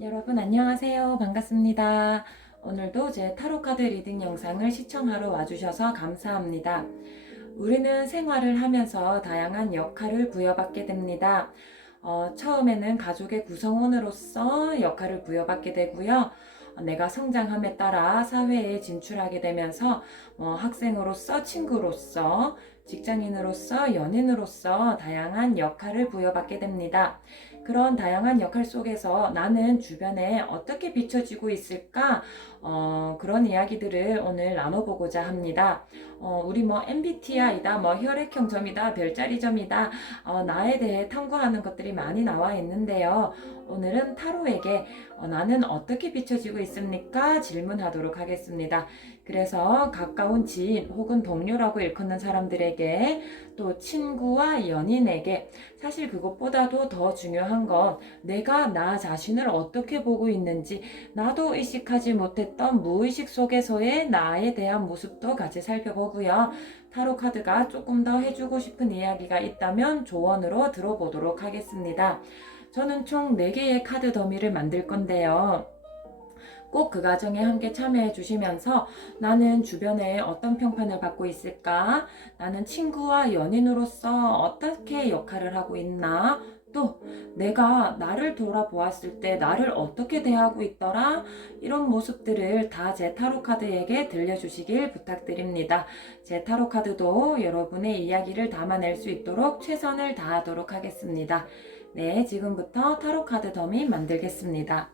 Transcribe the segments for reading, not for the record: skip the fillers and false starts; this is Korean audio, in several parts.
여러분 안녕하세요. 반갑습니다. 오늘도 제 타로카드 리딩 영상을 시청하러 와주셔서 감사합니다. 우리는 생활을 하면서 다양한 역할을 부여받게 됩니다. 처음에는 가족의 구성원으로서 역할을 부여받게 되고요. 내가 성장함에 따라 사회에 진출하게 되면서 학생으로서, 친구로서, 직장인으로서, 연인으로서 다양한 역할을 부여받게 됩니다. 그런 다양한 역할 속에서 나는 주변에 어떻게 비춰지고 있을까? 그런 이야기들을 오늘 나눠보고자 합니다. 우리 MBTI다, 혈액형점이다, 별자리점이다, 나에 대해 탐구하는 것들이 많이 나와 있는데요. 오늘은 타로에게 나는 어떻게 비춰지고 있습니까? 질문하도록 하겠습니다. 그래서 가까운 지인 혹은 동료라고 일컫는 사람들에게 또 친구와 연인에게 사실 그것보다도 더 중요한 건 내가 나 자신을 어떻게 보고 있는지 나도 의식하지 못했던 무의식 속에서의 나에 대한 모습도 같이 살펴보고요. 타로 카드가 조금 더 해주고 싶은 이야기가 있다면 조언으로 들어보도록 하겠습니다. 저는 총 4개의 카드 더미를 만들 건데요. 꼭 그 과정에 함께 참여해 주시면서 나는 주변에 어떤 평판을 받고 있을까? 나는 친구와 연인으로서 어떻게 역할을 하고 있나? 또 내가 나를 돌아보았을 때 나를 어떻게 대하고 있더라? 이런 모습들을 다 제 타로 카드에게 들려주시길 부탁드립니다. 제 타로 카드도 여러분의 이야기를 담아낼 수 있도록 최선을 다하도록 하겠습니다. 네, 지금부터 타로 카드 더미 만들겠습니다.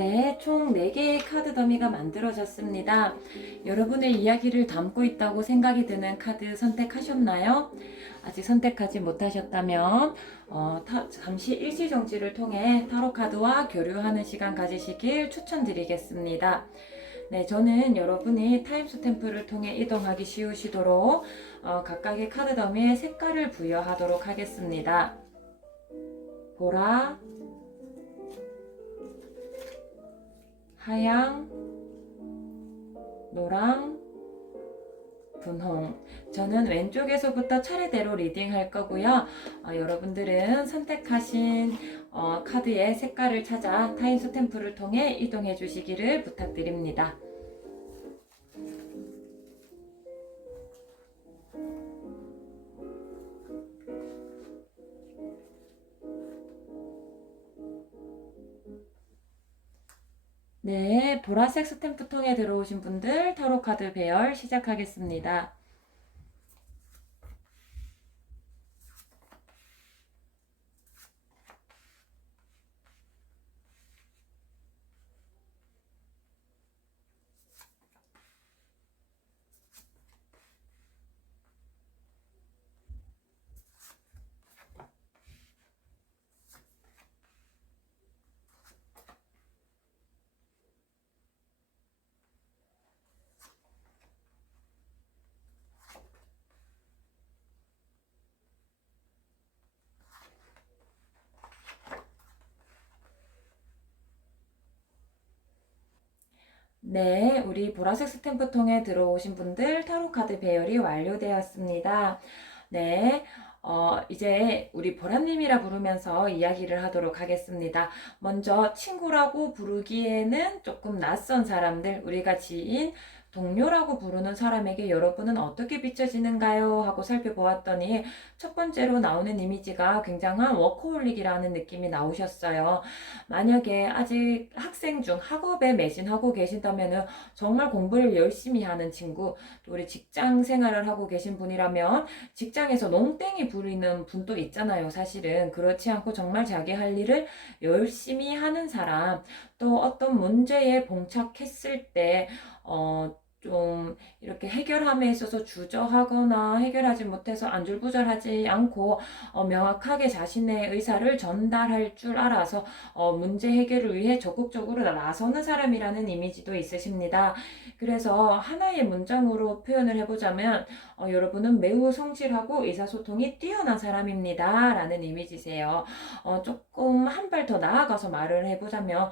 네, 총 4개의 카드 더미가 만들어졌습니다. 여러분의 이야기를 담고 있다고 생각이 드는 카드 선택하셨나요? 아직 선택하지 못하셨다면 잠시 일시정지를 통해 타로 카드와 교류하는 시간 가지시길 추천드리겠습니다. 네, 저는 여러분이 타임스탬프를 통해 이동하기 쉬우시도록 각각의 카드 더미에 색깔을 부여하도록 하겠습니다. 보라, 하양, 노랑, 분홍. 저는 왼쪽에서부터 차례대로 리딩할 거고요. 여러분들은 선택하신 카드의 색깔을 찾아 타임 스탬프를 통해 이동해 주시기를 부탁드립니다. 네, 보라색 스탬프 통에 들어오신 분들 타로 카드 배열 시작하겠습니다. 네, 우리 보라색 스탬프 통에 들어오신 분들 타로 카드 배열이 완료되었습니다. 네, 이제 우리 보라님이라 부르면서 이야기를 하도록 하겠습니다. 먼저 친구라고 부르기에는 조금 낯선 사람들, 우리가 지인, 동료라고 부르는 사람에게 여러분은 어떻게 비춰지는가요? 하고 살펴보았더니 첫 번째로 나오는 이미지가 굉장한 워커홀릭이라는 느낌이 나오셨어요. 만약에 아직 학생 중 학업에 매진하고 계신다면 정말 공부를 열심히 하는 친구, 또 우리 직장 생활을 하고 계신 분이라면 직장에서 농땡이 부리는 분도 있잖아요. 사실은 그렇지 않고 정말 자기 할 일을 열심히 하는 사람, 또 어떤 문제에 봉착했을 때 좀 이렇게 해결함에 있어서 주저하거나 해결하지 못해서 안절부절하지 않고 명확하게 자신의 의사를 전달할 줄 알아서 문제 해결을 위해 적극적으로 나서는 사람이라는 이미지도 있으십니다. 그래서 하나의 문장으로 표현을 해보자면 여러분은 매우 성실하고 의사소통이 뛰어난 사람입니다 라는 이미지세요. 조금 한 발 더 나아가서 말을 해보자면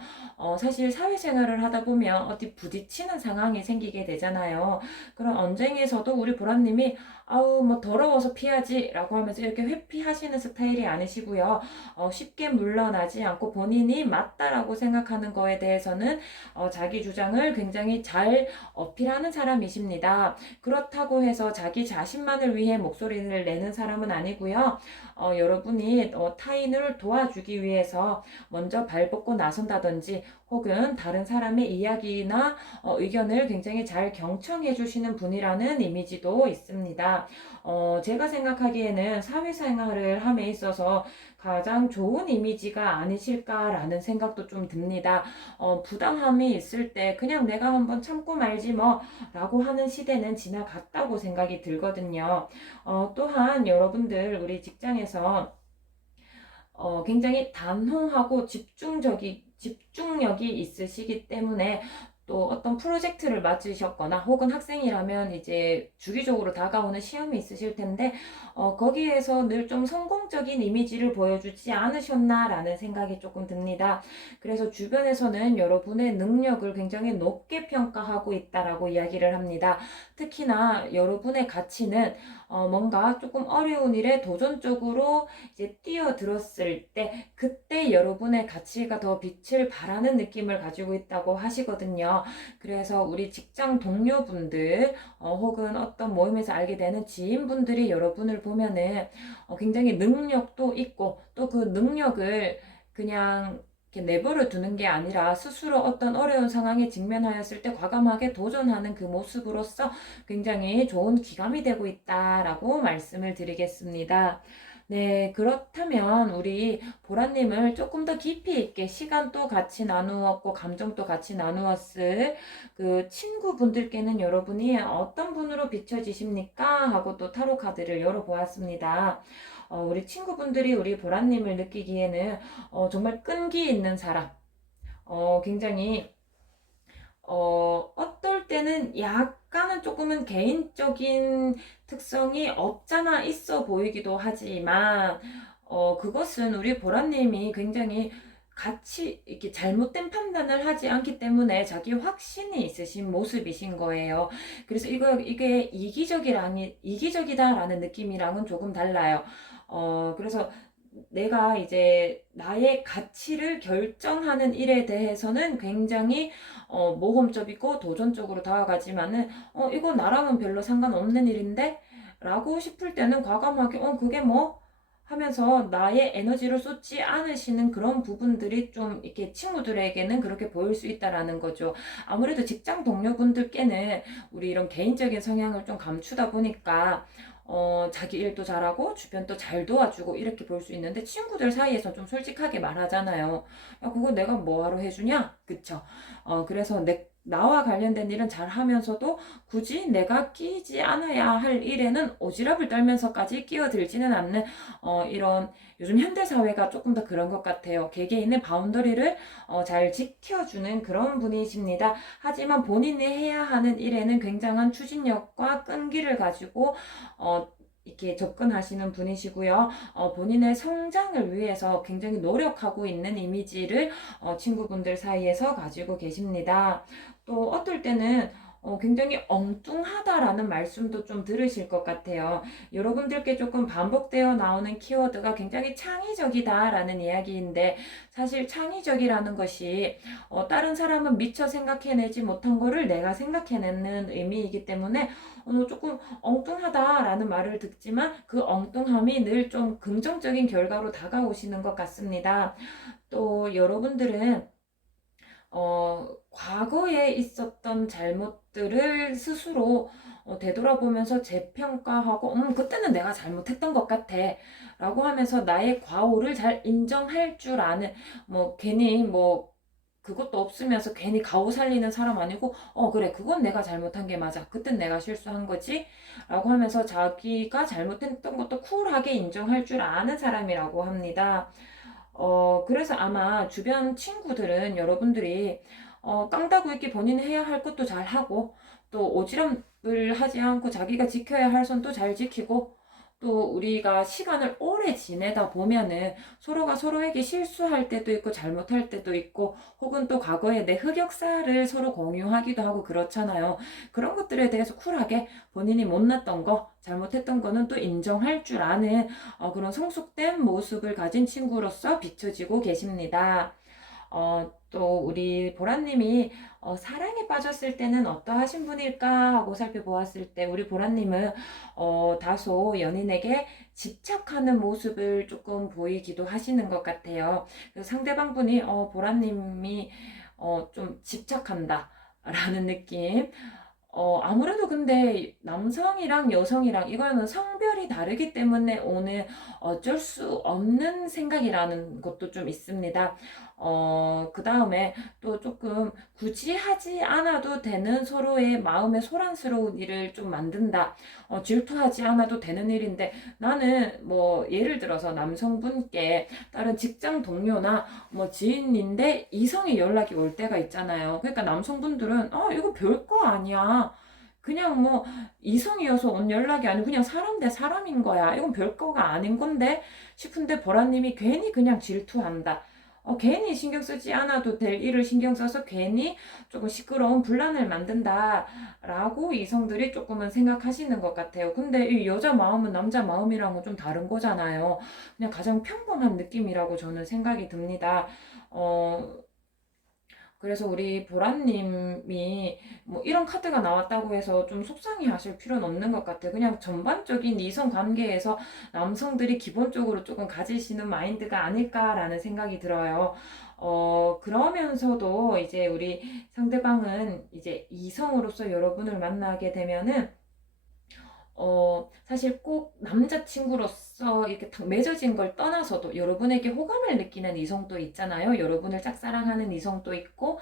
사실 사회생활을 하다 보면 어디 부딪히는 상황이 생기게 되잖아요. 그런 언쟁에서도 우리 보라님이 아우 뭐 더러워서 피하지 라고 하면서 이렇게 회피하시는 스타일이 아니시고요. 쉽게 물러나지 않고 본인이 맞다라고 생각하는 거에 대해서는 자기 주장을 굉장히 잘 어필하는 사람이십니다. 그렇다고 해서 자기 자신만을 위해 목소리를 내는 사람은 아니고요. 여러분이 타인을 도와주기 위해서 먼저 발벗고 나선다든지 혹은 다른 사람의 이야기나 의견을 굉장히 잘 경청해 주시는 분이라는 이미지도 있습니다. 제가 생각하기에는 사회생활을 함에 있어서 가장 좋은 이미지가 아니실까라는 생각도 좀 듭니다. 부당함이 있을 때 그냥 내가 한번 참고 말지 뭐 라고 하는 시대는 지나갔다고 생각이 들거든요. 또한 여러분들 우리 직장에서 굉장히 단호하고 집중력이 있으시기 때문에 또 어떤 프로젝트를 맡으셨거나 혹은 학생이라면 이제 주기적으로 다가오는 시험이 있으실 텐데 거기에서 늘 좀 성공적인 이미지를 보여주지 않으셨나라는 생각이 조금 듭니다. 그래서 주변에서는 여러분의 능력을 굉장히 높게 평가하고 있다라고 이야기를 합니다. 특히나 여러분의 가치는 뭔가 조금 어려운 일에 도전적으로 이제 뛰어들었을 때 그때 여러분의 가치가 더 빛을 발하는 느낌을 가지고 있다고 하시거든요. 그래서 우리 직장 동료분들 혹은 어떤 모임에서 알게 되는 지인분들이 여러분을 보면은 굉장히 능력도 있고 또 그 능력을 그냥 이렇게 내버려 두는 게 아니라 스스로 어떤 어려운 상황에 직면하였을 때 과감하게 도전하는 그 모습으로서 굉장히 좋은 기감이 되고 있다라고 말씀을 드리겠습니다. 네, 그렇다면 우리 보라님을 조금 더 깊이 있게 시간도 같이 나누었고 감정도 같이 나누었을 그 친구분들께는 여러분이 어떤 분으로 비춰지십니까? 하고 또 타로 카드를 열어보았습니다. 우리 친구분들이 우리 보라님을 느끼기에는 정말 끈기 있는 사람, 굉장히 어떨 때는 약간은 조금은 개인적인 특성이 없잖아 있어 보이기도 하지만, 그것은 우리 보라님이 굉장히 같이 이렇게 잘못된 판단을 하지 않기 때문에 자기 확신이 있으신 모습이신 거예요. 그래서 이게 이기적이다라는 느낌이랑은 조금 달라요. 그래서 내가 이제 나의 가치를 결정하는 일에 대해서는 굉장히 모험적이고 도전적으로 다가가지만은 이거 나랑은 별로 상관없는 일인데 라고 싶을 때는 과감하게 그게 뭐 하면서 나의 에너지를 쏟지 않으시는 그런 부분들이 좀 이렇게 친구들에게는 그렇게 보일 수 있다라는 거죠. 아무래도 직장 동료분들께는 우리 이런 개인적인 성향을 좀 감추다 보니까 자기 일도 잘하고 주변도 잘 도와주고 이렇게 볼 수 있는데, 친구들 사이에서 좀 솔직하게 말하잖아요. 야, 그거 내가 뭐하러 해주냐? 그쵸? 그래서 나와 관련된 일은 잘 하면서도 굳이 내가 끼지 않아야 할 일에는 오지랖을 떨면서까지 끼어들지는 않는, 이런 요즘 현대사회가 조금 더 그런 것 같아요. 개개인의 바운더리를 잘 지켜주는 그런 분이십니다. 하지만 본인이 해야 하는 일에는 굉장한 추진력과 끈기를 가지고 이렇게 접근하시는 분이시고요. 본인의 성장을 위해서 굉장히 노력하고 있는 이미지를 친구분들 사이에서 가지고 계십니다. 또 어떨 때는 굉장히 엉뚱하다라는 말씀도 좀 들으실 것 같아요. 여러분들께 조금 반복되어 나오는 키워드가 굉장히 창의적이다라는 이야기인데, 사실 창의적이라는 것이 다른 사람은 미처 생각해내지 못한 거를 내가 생각해내는 의미이기 때문에 조금 엉뚱하다라는 말을 듣지만 그 엉뚱함이 늘 좀 긍정적인 결과로 다가오시는 것 같습니다. 또 여러분들은 과거에 있었던 잘못들을 스스로 되돌아보면서 재평가하고, 그때는 내가 잘못했던 것 같아. 라고 하면서 나의 과오를 잘 인정할 줄 아는, 괜히 그것도 없으면서 괜히 가오 살리는 사람 아니고, 그래, 그건 내가 잘못한 게 맞아. 그땐 내가 실수한 거지. 라고 하면서 자기가 잘못했던 것도 쿨하게 인정할 줄 아는 사람이라고 합니다. 그래서 아마 주변 친구들은 여러분들이 깡다구 있게 본인이 해야 할 것도 잘 하고, 또 오지랖을 하지 않고 자기가 지켜야 할 선도 잘 지키고, 또 우리가 시간을 오래 지내다 보면은 서로가 서로에게 실수할 때도 있고 잘못할 때도 있고, 혹은 또 과거의 내 흑역사를 서로 공유하기도 하고 그렇잖아요. 그런 것들에 대해서 쿨하게 본인이 못났던 거, 잘못했던 거는 또 인정할 줄 아는 그런 성숙된 모습을 가진 친구로서 비춰지고 계십니다. 또 우리 보라님이 사랑에 빠졌을 때는 어떠하신 분일까 하고 살펴보았을 때, 우리 보라님은 다소 연인에게 집착하는 모습을 조금 보이기도 하시는 것 같아요. 그래서 상대방 분이 보라님이 좀 집착한다 라는 느낌. 아무래도 근데 남성이랑 여성이랑 이거는 성별이 다르기 때문에 오는 어쩔 수 없는 생각이라는 것도 좀 있습니다. 그 다음에 또 조금 굳이 하지 않아도 되는 서로의 마음의 소란스러운 일을 좀 만든다. 질투하지 않아도 되는 일인데, 나는 예를 들어서 남성분께 다른 직장 동료나 지인인데 이성의 연락이 올 때가 있잖아요. 그러니까 남성분들은 이거 별거 아니야. 그냥 이성이어서 온 연락이 아니고 그냥 사람 대 사람인 거야. 이건 별거가 아닌 건데 싶은데, 보라님이 괜히 그냥 질투한다. 괜히 신경 쓰지 않아도 될 일을 신경 써서 괜히 조금 시끄러운 분란을 만든다라고 이성들이 조금은 생각하시는 것 같아요. 근데 이 여자 마음은 남자 마음이랑은 좀 다른 거잖아요. 그냥 가장 평범한 느낌이라고 저는 생각이 듭니다. 그래서 우리 보라님이 이런 카드가 나왔다고 해서 좀 속상해 하실 필요는 없는 것 같아요. 그냥 전반적인 이성 관계에서 남성들이 기본적으로 조금 가지시는 마인드가 아닐까라는 생각이 들어요. 그러면서도 이제 우리 상대방은 이제 이성으로서 여러분을 만나게 되면은 사실 꼭 남자친구로서 이렇게 딱 맺어진 걸 떠나서도 여러분에게 호감을 느끼는 이성도 있잖아요. 여러분을 짝사랑하는 이성도 있고,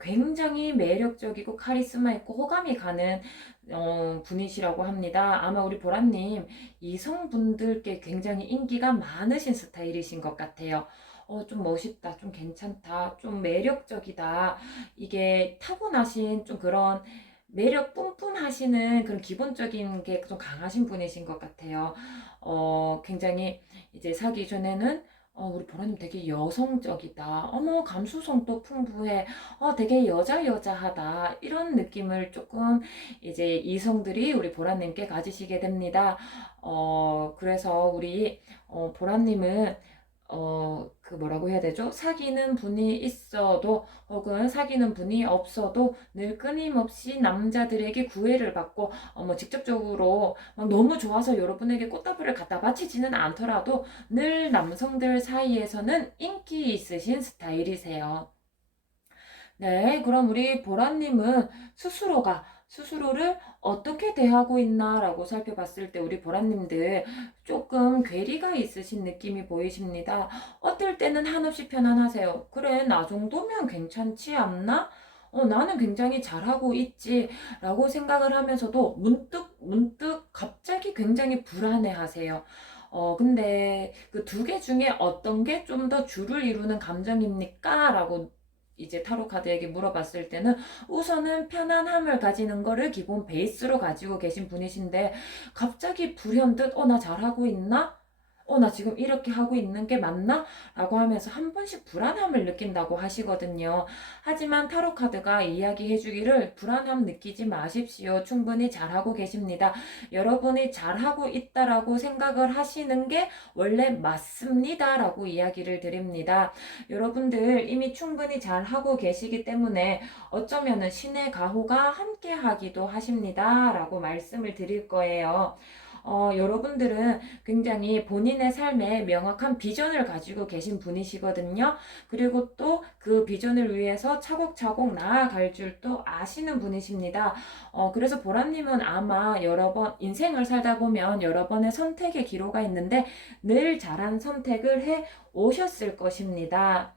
굉장히 매력적이고 카리스마 있고 호감이 가는 분이시라고 합니다. 아마 우리 보라님 이성분들께 굉장히 인기가 많으신 스타일이신 것 같아요. 좀 멋있다, 좀 괜찮다, 좀 매력적이다. 이게 타고나신 좀 그런 매력 뿜뿜하시는 그런 기본적인 게 좀 강하신 분이신 것 같아요. 굉장히 이제 사기 전에는 우리 보라님 되게 여성적이다. 어머, 감수성도 풍부해. 되게 여자여자하다. 이런 느낌을 조금 이제 이성들이 우리 보라님께 가지시게 됩니다. 그래서 우리 보라님은 그 뭐라고 해야 되죠? 사귀는 분이 있어도 혹은 사귀는 분이 없어도 늘 끊임없이 남자들에게 구애를 받고 뭐 직접적으로 막 너무 좋아서 여러분에게 꽃다발을 갖다 바치지는 않더라도 늘 남성들 사이에서는 인기 있으신 스타일이세요. 네, 그럼 우리 보라님은 스스로를 어떻게 대하고 있나라고 살펴봤을 때 우리 보라님들 조금 괴리가 있으신 느낌이 보이십니다. 어떨 때는 한없이 편안하세요. 그래, 나 정도면 괜찮지 않나? 나는 굉장히 잘하고 있지. 라고 생각을 하면서도 문득 갑자기 굉장히 불안해 하세요. 근데 그 두 개 중에 어떤 게 좀 더 주를 이루는 감정입니까? 라고 이제 타로 카드에게 물어봤을 때는 우선은 편안함을 가지는 거를 기본 베이스로 가지고 계신 분이신데 갑자기 불현듯 나 잘하고 있나? 나 지금 이렇게 하고 있는 게 맞나? 라고 하면서 한 번씩 불안함을 느낀다고 하시거든요. 하지만 타로 카드가 이야기해 주기를 불안함 느끼지 마십시오. 충분히 잘하고 계십니다. 여러분이 잘하고 있다라고 생각을 하시는 게 원래 맞습니다. 라고 이야기를 드립니다. 여러분들 이미 충분히 잘 하고 계시기 때문에 어쩌면은 신의 가호가 함께 하기도 하십니다. 라고 말씀을 드릴 거예요. 여러분들은 굉장히 본인의 삶에 명확한 비전을 가지고 계신 분이시거든요. 그리고 또 그 비전을 위해서 차곡차곡 나아갈 줄도 아시는 분이십니다. 그래서 보라님은 아마 여러 번, 인생을 살다 보면 여러 번의 선택의 기로가 있는데 늘 잘한 선택을 해 오셨을 것입니다.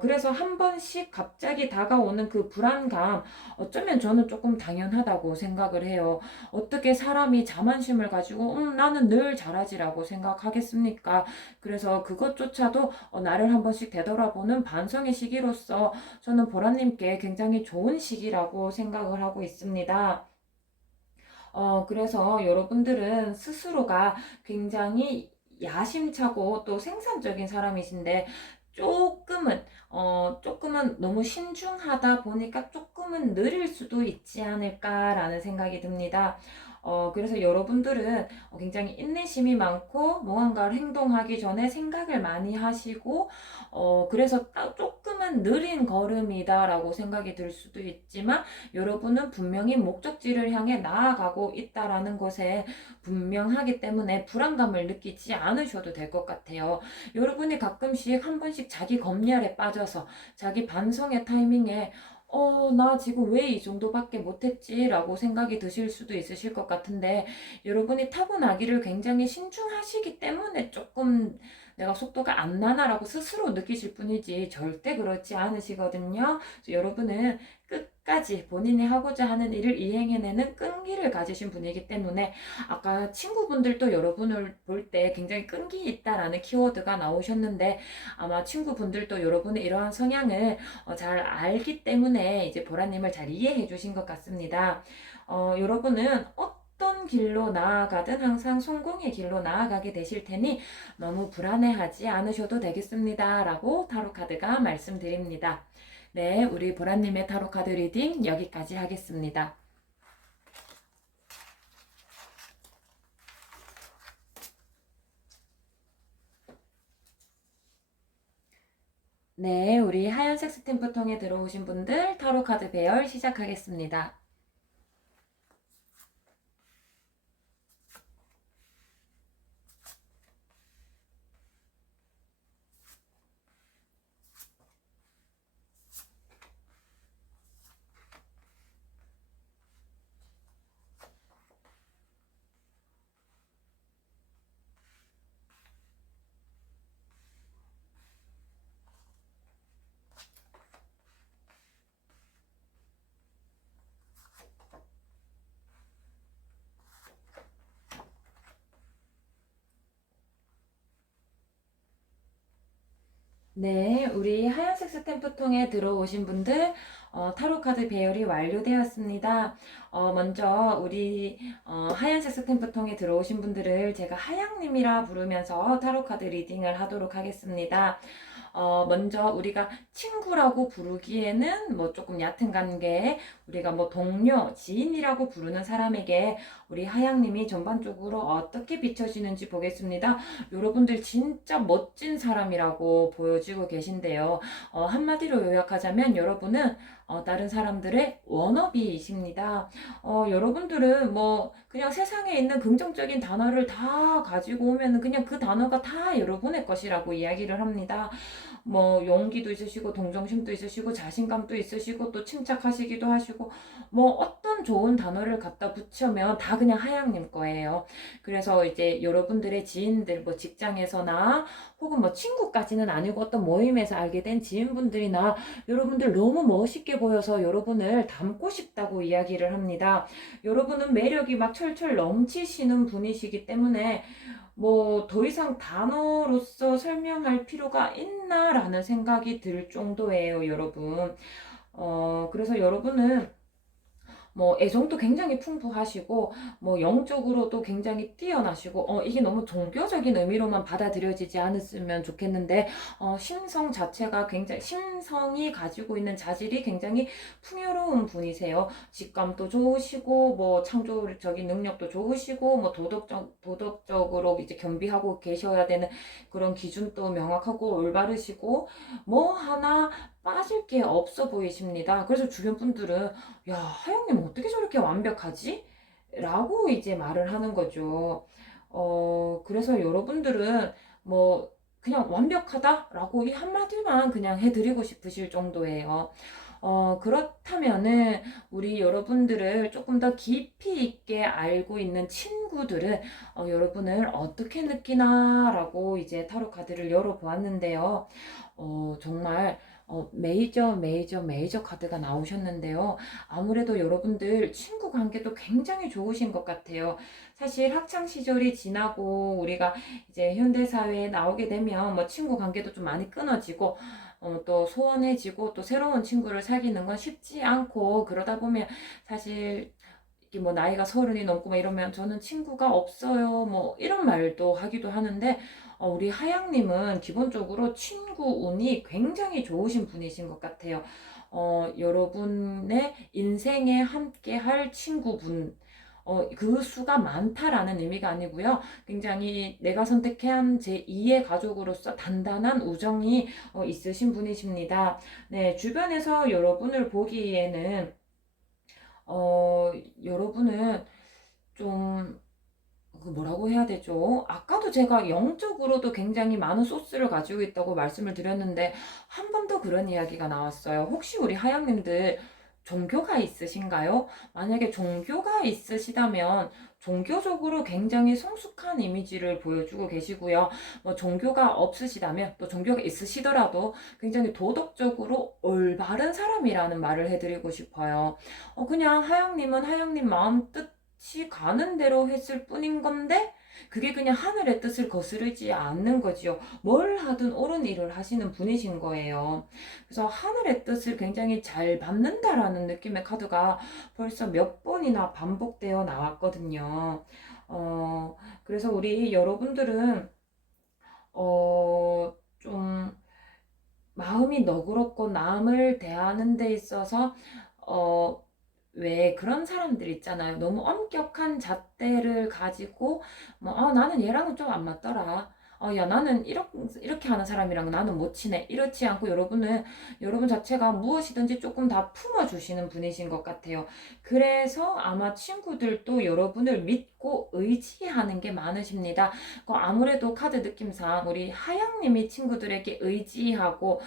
그래서 한 번씩 갑자기 다가오는 그 불안감, 어쩌면 저는 조금 당연하다고 생각을 해요. 어떻게 사람이 자만심을 가지고, 나는 늘 잘하지라고 생각하겠습니까? 그래서 그것조차도 나를 한 번씩 되돌아보는 반성의 시기로서 저는 보라님께 굉장히 좋은 시기라고 생각을 하고 있습니다. 그래서 여러분들은 스스로가 굉장히 야심차고 또 생산적인 사람이신데 조금은 너무 신중하다 보니까 조금은 느릴 수도 있지 않을까라는 생각이 듭니다. 그래서 여러분들은 굉장히 인내심이 많고 무언가를 행동하기 전에 생각을 많이 하시고, 그래서 조금은 느린 걸음이다라고 생각이 들 수도 있지만, 여러분은 분명히 목적지를 향해 나아가고 있다라는 것에 분명하기 때문에 불안감을 느끼지 않으셔도 될 것 같아요. 여러분이 가끔씩 한 번씩 자기 검열에 빠져서 자기 반성의 타이밍에 나 지금 왜 이 정도밖에 못했지? 라고 생각이 드실 수도 있으실 것 같은데, 여러분이 타고나기를 굉장히 신중하시기 때문에 조금 내가 속도가 안 나나라고 스스로 느끼실 뿐이지 절대 그렇지 않으시거든요. 그래서 여러분은 끝까지 본인이 하고자 하는 일을 이행해내는 끈기를 가지신 분이기 때문에 아까 친구분들도 여러분을 볼 때 굉장히 끈기 있다라는 키워드가 나오셨는데 아마 친구분들도 여러분의 이러한 성향을 잘 알기 때문에 이제 보라님을 잘 이해해 주신 것 같습니다. 여러분은 어떤 길로 나아가든 항상 성공의 길로 나아가게 되실 테니 너무 불안해하지 않으셔도 되겠습니다. 라고 타로카드가 말씀드립니다. 네, 우리 보라님의 타로카드 리딩 여기까지 하겠습니다. 네, 우리 하얀색 스탬프 통해 들어오신 분들 타로카드 배열 시작하겠습니다. 네, 우리 하얀색 스탬프통에 들어오신 분들 타로 카드 배열이 완료되었습니다. 먼저 우리 하얀색 스탬프통에 들어오신 분들을 제가 하양님이라 부르면서 타로 카드 리딩을 하도록 하겠습니다. 먼저 우리가 친구라고 부르기에는 뭐 조금 얕은 관계, 우리가 뭐 동료, 지인이라고 부르는 사람에게 우리 하양님이 전반적으로 어떻게 비춰지는지 보겠습니다. 여러분들 진짜 멋진 사람이라고 보여지고 계신데요. 한마디로 요약하자면 여러분은 다른 사람들의 워너비이십니다. 여러분들은 뭐 그냥 세상에 있는 긍정적인 단어를 다 가지고 오면 그냥 그 단어가 다 여러분의 것이라고 이야기를 합니다. 뭐 용기도 있으시고 동정심도 있으시고 자신감도 있으시고 또 침착하시기도 하시고 뭐 어떤 좋은 단어를 갖다 붙이면 다 그냥 하양님 거예요. 그래서 이제 여러분들의 지인들 뭐 직장에서나 혹은 뭐 친구까지는 아니고 어떤 모임에서 알게 된 지인분들이나 여러분들 너무 멋있게 보여서 여러분을 닮고 싶다고 이야기를 합니다. 여러분은 매력이 막 철철 넘치시는 분이시기 때문에 뭐 더 이상 단어로서 설명할 필요가 있나라는 생각이 들 정도예요, 여러분. 그래서 여러분은 뭐 애정도 굉장히 풍부하시고 뭐 영적으로도 굉장히 뛰어나시고 이게 너무 종교적인 의미로만 받아들여지지 않았으면 좋겠는데 심성 자체가 굉장히 심성이 가지고 있는 자질이 굉장히 풍요로운 분이세요. 직감도 좋으시고 뭐 창조적인 능력도 좋으시고 뭐 도덕적으로 이제 겸비하고 계셔야 되는 그런 기준도 명확하고 올바르시고 뭐 하나 빠질 게 없어 보이십니다. 그래서 주변 분들은 야, 하영님 어떻게 저렇게 완벽하지? 라고 이제 말을 하는 거죠. 그래서 여러분들은 뭐 그냥 완벽하다라고 이 한마디만 그냥 해드리고 싶으실 정도예요. 그렇다면은 우리 여러분들을 조금 더 깊이 있게 알고 있는 친구들은 여러분을 어떻게 느끼나라고 이제 타로 카드를 열어보았는데요. 정말 메이저 카드가 나오셨는데요. 아무래도 여러분들 친구 관계도 굉장히 좋으신 것 같아요. 사실 학창 시절이 지나고 우리가 이제 현대사회에 나오게 되면 뭐 친구 관계도 좀 많이 끊어지고 또 소원해지고 또 새로운 친구를 사귀는 건 쉽지 않고 그러다 보면 사실 이게 뭐 나이가 서른이 넘고 막 이러면 저는 친구가 없어요. 뭐 이런 말도 하기도 하는데 우리 하양님은 기본적으로 친구 운이 굉장히 좋으신 분이신 것 같아요. 여러분의 인생에 함께 할 친구분. 그 수가 많다라는 의미가 아니고요. 굉장히 내가 선택한 제2의 가족으로서 단단한 우정이 있으신 분이십니다. 네, 주변에서 여러분을 보기에는 여러분은 좀 그 뭐라고 해야 되죠? 아까도 제가 영적으로도 굉장히 많은 소스를 가지고 있다고 말씀을 드렸는데 한 번 더 그런 이야기가 나왔어요. 혹시 우리 하양님들 종교가 있으신가요? 만약에 종교가 있으시다면 종교적으로 굉장히 성숙한 이미지를 보여주고 계시고요. 뭐 종교가 없으시다면 또 종교가 있으시더라도 굉장히 도덕적으로 올바른 사람이라는 말을 해드리고 싶어요. 그냥 하양님은 하양님 마음 뜻이 가는 대로 했을 뿐인 건데 그게 그냥 하늘의 뜻을 거스르지 않는 거지요. 뭘 하든 옳은 일을 하시는 분이신 거예요. 그래서 하늘의 뜻을 굉장히 잘 받는다라는 느낌의 카드가 벌써 몇 번이나 반복되어 나왔거든요. 그래서 우리 여러분들은 좀 마음이 너그럽고 남을 대하는 데 있어서 어, 왜 그런 사람들 있잖아요. 너무 엄격한 잣대를 가지고 뭐 나는 얘랑은 좀 안 맞더라. 야 나는 이렇게 하는 사람이랑 나는 못 친해. 이렇지 않고 여러분은 여러분 자체가 무엇이든지 조금 다 품어주시는 분이신 것 같아요. 그래서 아마 친구들도 여러분을 믿고 의지하는 게 많으십니다. 아무래도 카드 느낌상 우리 하양님이 친구들에게 의지하고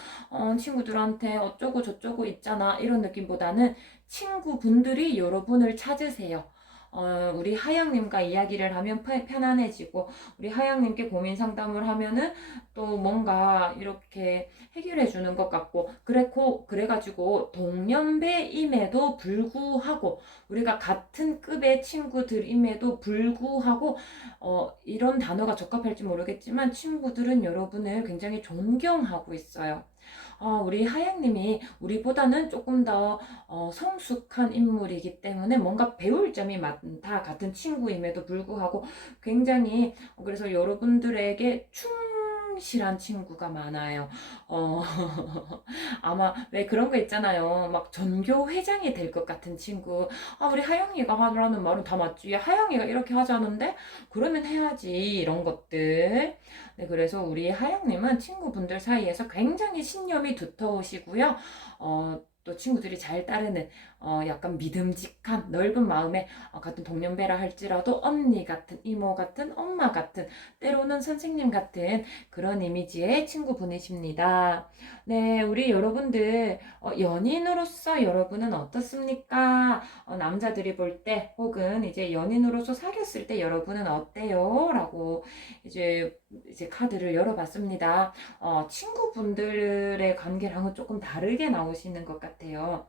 친구들한테 어쩌고 저쩌고 있잖아 이런 느낌보다는 친구분들이 여러분을 찾으세요. 우리 하영님과 이야기를 하면 편안해지고, 우리 하영님께 고민 상담을 하면은 또 뭔가 이렇게 해결해 주는 것 같고, 그래가지고 동년배임에도 불구하고, 우리가 같은 급의 친구들임에도 불구하고, 이런 단어가 적합할지 모르겠지만 친구들은 여러분을 굉장히 존경하고 있어요. 우리 하양님이 우리보다는 조금 더 성숙한 인물이기 때문에 뭔가 배울 점이 많다. 같은 친구임에도 불구하고 굉장히 그래서 여러분들에게 충실한 친구가 많아요. 어, 아마 왜 그런 거 있잖아요. 막 전교 회장이 될 것 같은 친구. 우리 하영이가 하라는 말은 다 맞지. 야, 하영이가 이렇게 하자는데 그러면 해야지. 이런 것들. 네, 그래서 우리 하영님은 친구분들 사이에서 굉장히 신념이 두터우시고요. 또 친구들이 잘 따르는 약간 믿음직한 넓은 마음에 같은 동년배라 할지라도 언니 같은 이모 같은 엄마 같은 때로는 선생님 같은 그런 이미지의 친구분이십니다. 네, 우리 여러분들 연인으로서 여러분은 어떻습니까? 남자들이 볼 때 혹은 이제 연인으로서 사귀었을 때 여러분은 어때요? 라고 이제 카드를 열어봤습니다. 친구분들의 관계랑은 조금 다르게 나오시는 것 같아요.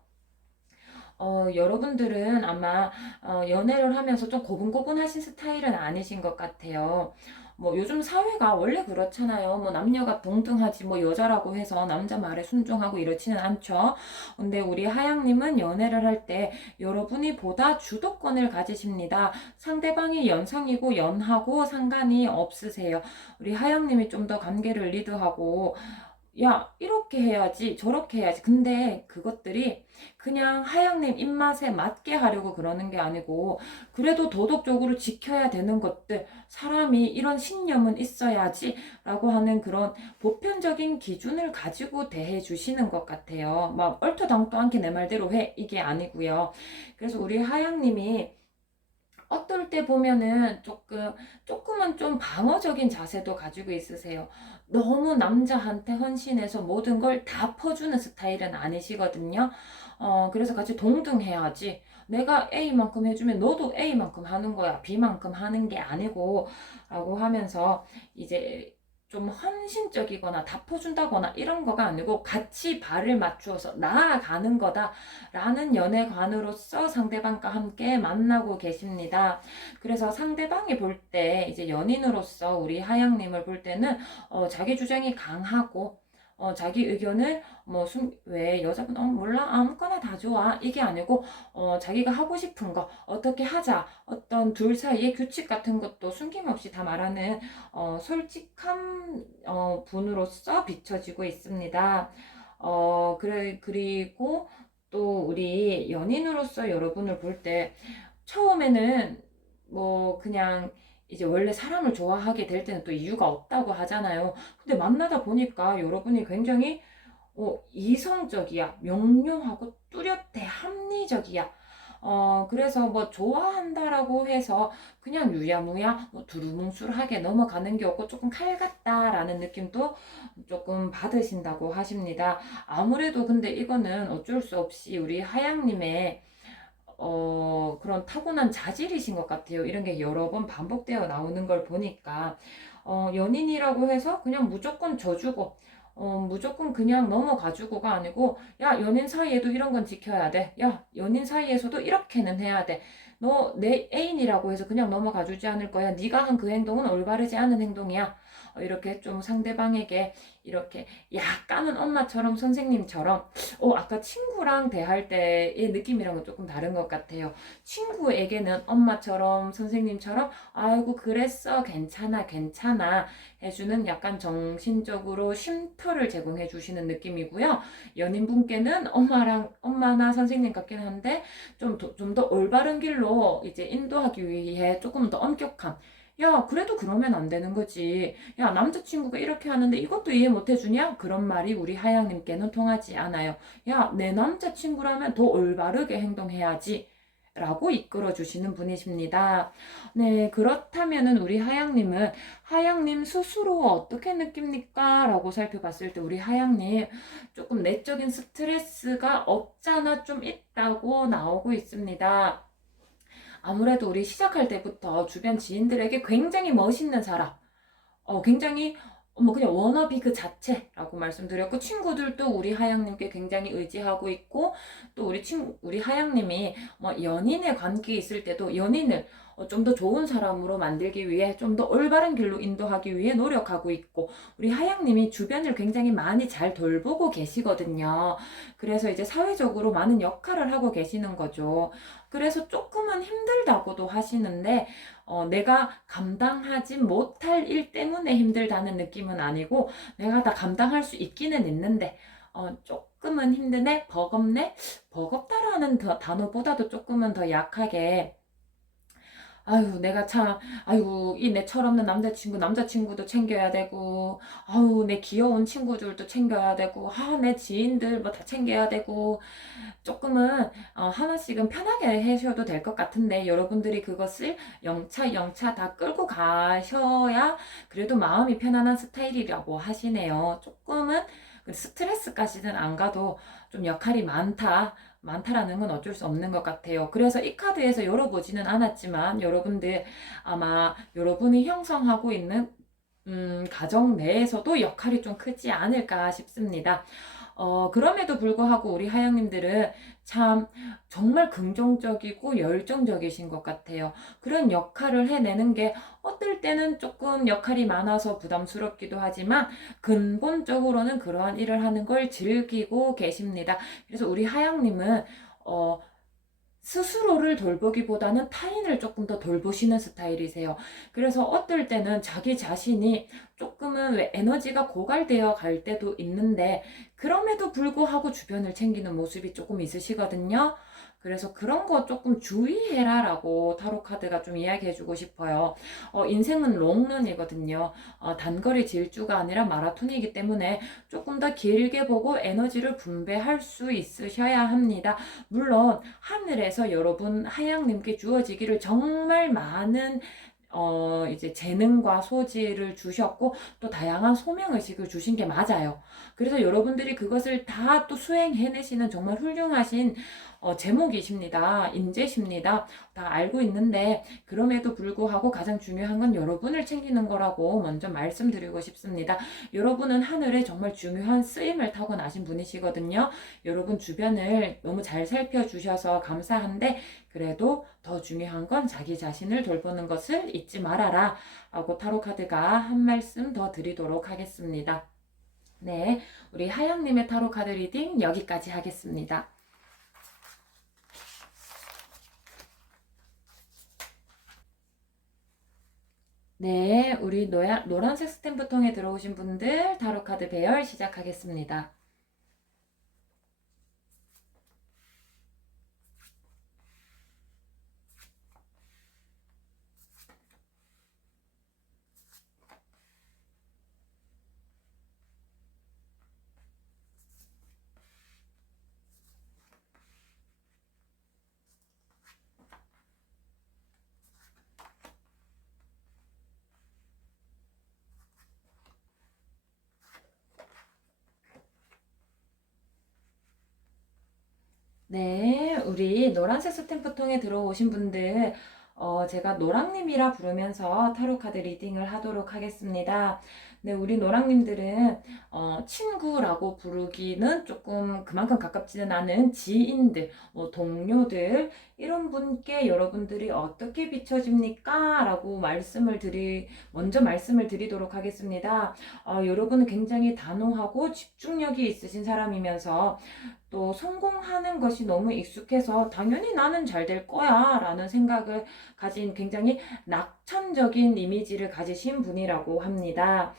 여러분들은 아마 연애를 하면서 좀 고분고분하신 스타일은 아니신 것 같아요. 뭐 요즘 사회가 원래 그렇잖아요. 뭐 남녀가 동등하지 뭐 여자라고 해서 남자 말에 순종하고 이렇지는 않죠. 근데 우리 하양님은 연애를 할 때 여러분이 보다 주도권을 가지십니다. 상대방이 연상이고 연하고 상관이 없으세요. 우리 하양님이 좀 더 관계를 리드하고 야, 이렇게 해야지, 저렇게 해야지. 근데 그것들이 그냥 하양님 입맛에 맞게 하려고 그러는 게 아니고, 그래도 도덕적으로 지켜야 되는 것들, 사람이 이런 신념은 있어야지, 라고 하는 그런 보편적인 기준을 가지고 대해 주시는 것 같아요. 막 얼토당토 않게 내 말대로 해, 이게 아니고요. 그래서 우리 하양님이 어떨 때 보면은 조금은 좀 방어적인 자세도 가지고 있으세요. 너무 남자한테 헌신해서 모든 걸 다 퍼주는 스타일은 아니시거든요. 그래서 같이 동등해야지. 내가 A만큼 해주면 너도 A만큼 하는 거야. B만큼 하는 게 아니고, 라고 하면서 이제 좀 헌신적이거나 다 퍼준다거나 이런 거가 아니고 같이 발을 맞추어서 나아가는 거다라는 연애관으로서 상대방과 함께 만나고 계십니다. 그래서 상대방이 볼 때 이제 연인으로서 우리 하양님을 볼 때는 자기 주장이 강하고 자기 의견을 왜 여자분 몰라 아무거나 다 좋아 이게 아니고 자기가 하고 싶은 거 어떻게 하자 어떤 둘 사이의 규칙 같은 것도 숨김없이 다 말하는 솔직한 분으로서 비춰지고 있습니다. 그리고 또 우리 연인으로서 여러분을 볼 때 처음에는 뭐 그냥 이제 원래 사람을 좋아하게 될 때는 또 이유가 없다고 하잖아요. 근데 만나다 보니까 여러분이 굉장히 이성적이야. 명료하고 뚜렷해. 합리적이야. 그래서 뭐 좋아한다라고 해서 그냥 유야무야 뭐 두루뭉술하게 넘어가는 게 없고 조금 칼 같다라는 느낌도 조금 받으신다고 하십니다. 아무래도 근데 이거는 어쩔 수 없이 우리 하양님의 그런 타고난 자질이신 것 같아요. 이런 게 여러 번 반복되어 나오는 걸 보니까 연인이라고 해서 그냥 무조건 져주고 무조건 그냥 넘어가주고가 아니고 야 연인 사이에도 이런 건 지켜야 돼. 야 연인 사이에서도 이렇게는 해야 돼. 너 내 애인이라고 해서 그냥 넘어가주지 않을 거야. 네가 한 그 행동은 올바르지 않은 행동이야. 이렇게 좀 상대방에게 이렇게 약간은 엄마처럼 선생님처럼 아까 친구랑 대할 때의 느낌이랑은 조금 다른 것 같아요. 친구에게는 엄마처럼 선생님처럼 아이고 그랬어 괜찮아 괜찮아 해주는 약간 정신적으로 쉼터를 제공해 주시는 느낌이고요. 연인분께는 엄마나 선생님 같긴 한데 좀 더 올바른 길로 이제 인도하기 위해 조금 더 엄격한 야, 그래도 그러면 안 되는 거지. 야, 남자친구가 이렇게 하는데 이것도 이해 못 해주냐? 그런 말이 우리 하양님께는 통하지 않아요. 야, 내 남자친구라면 더 올바르게 행동해야지. 라고 이끌어 주시는 분이십니다. 네, 그렇다면은 우리 하양님 스스로 어떻게 느낍니까? 라고 살펴봤을 때 우리 하양님 조금 내적인 스트레스가 없잖아 좀 있다고 나오고 있습니다. 아무래도 우리 시작할 때부터 주변 지인들에게 굉장히 멋있는 사람, 굉장히 뭐 그냥 워너비 그 자체라고 말씀드렸고, 친구들도 우리 하양님께 굉장히 의지하고 있고, 또 우리 하양님이 뭐 연인의 관계에 있을 때도 연인을 좀 더 좋은 사람으로 만들기 위해 좀 더 올바른 길로 인도하기 위해 노력하고 있고, 우리 하양님이 주변을 굉장히 많이 잘 돌보고 계시거든요. 그래서 이제 사회적으로 많은 역할을 하고 계시는 거죠. 그래서 조금은 힘들다고도 하시는데, 내가 감당하지 못할 일 때문에 힘들다는 느낌은 아니고, 내가 다 감당할 수 있기는 있는데, 조금은 힘드네, 버겁네, 버겁다라는 단어보다도 조금은 더 약하게, 아유, 내가 참, 아유, 이 내 철없는 남자친구도 챙겨야 되고, 아유, 내 귀여운 친구들도 챙겨야 되고, 내 지인들 뭐 다 챙겨야 되고, 조금은 하나씩은 편하게 하셔도 될 것 같은데, 여러분들이 그것을 영차 다 끌고 가셔야 그래도 마음이 편안한 스타일이라고 하시네요. 조금은 스트레스까지는 안 가도 좀 역할이 많다라는 건 어쩔 수 없는 것 같아요. 그래서 이 카드에서 열어보지는 않았지만, 여러분들 아마 여러분이 형성하고 있는 가정 내에서도 역할이 좀 크지 않을까 싶습니다. 그럼에도 불구하고 우리 하영님들은 참 정말 긍정적이고 열정적이신 것 같아요. 그런 역할을 해내는 게 어떨 때는 조금 역할이 많아서 부담스럽기도 하지만, 근본적으로는 그러한 일을 하는 걸 즐기고 계십니다. 그래서 우리 하영님은 어, 스스로를 돌보기보다는 타인을 조금 더 돌보시는 스타일이세요. 그래서 어떨 때는 자기 자신이 조금은 왜 에너지가 고갈되어 갈 때도 있는데, 그럼에도 불구하고 주변을 챙기는 모습이 조금 있으시거든요. 그래서 그런 거 조금 주의해라 라고 타로 카드가 좀 이야기해 주고 싶어요. 인생은 롱런이거든요. 단거리 질주가 아니라 마라톤이기 때문에 조금 더 길게 보고 에너지를 분배할 수 있으셔야 합니다. 물론 하늘에서 여러분 하양님께 주어지기를 정말 많은 이제 재능과 소질을 주셨고, 또 다양한 소명의식을 주신 게 맞아요. 그래서 여러분들이 그것을 다 또 수행해내시는 정말 훌륭하신 제목이십니다. 인재십니다. 다 알고 있는데, 그럼에도 불구하고 가장 중요한 건 여러분을 챙기는 거라고 먼저 말씀드리고 싶습니다. 여러분은 하늘에 정말 중요한 쓰임을 타고나신 분이시거든요. 여러분 주변을 너무 잘 살펴주셔서 감사한데, 그래도 더 중요한 건 자기 자신을 돌보는 것을 잊지 말아라 라고 타로카드가 한 말씀 더 드리도록 하겠습니다. 네, 우리 하영님의 타로카드 리딩 여기까지 하겠습니다. 네, 우리 노란색 스탬프 통에 들어오신 분들 타로카드 배열 시작하겠습니다. 네, 우리 노란색 스탬프 통에 들어오신 분들, 제가 노랑님이라 부르면서 타로카드 리딩을 하도록 하겠습니다. 네, 우리 노랑님들은, 친구라고 부르기는 조금 그만큼 가깝지는 않은 지인들, 뭐 동료들, 이런 분께 여러분들이 어떻게 비춰집니까? 라고 먼저 말씀을 드리도록 하겠습니다. 여러분은 굉장히 단호하고 집중력이 있으신 사람이면서, 또 성공하는 것이 너무 익숙해서 당연히 나는 잘 될 거야 라는 생각을 가진 굉장히 낙천적인 이미지를 가지신 분이라고 합니다.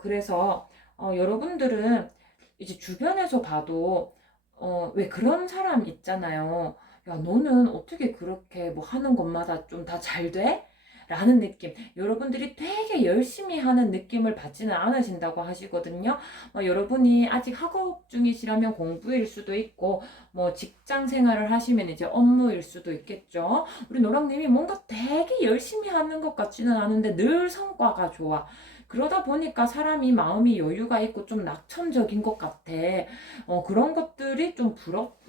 그래서 여러분들은 이제 주변에서 봐도 왜 그런 사람 있잖아요. 야, 너는 어떻게 그렇게 뭐 하는 것마다 좀 다 잘 돼? 라는 느낌. 여러분들이 되게 열심히 하는 느낌을 받지는 않으신다고 하시거든요. 여러분이 아직 학업 중이시라면 공부일 수도 있고, 뭐 직장 생활을 하시면 이제 업무일 수도 있겠죠. 우리 노랑님이 뭔가 되게 열심히 하는 것 같지는 않은데 늘 성과가 좋아. 그러다 보니까 사람이 마음이 여유가 있고 좀 낙천적인 것 같아. 그런 것들이 좀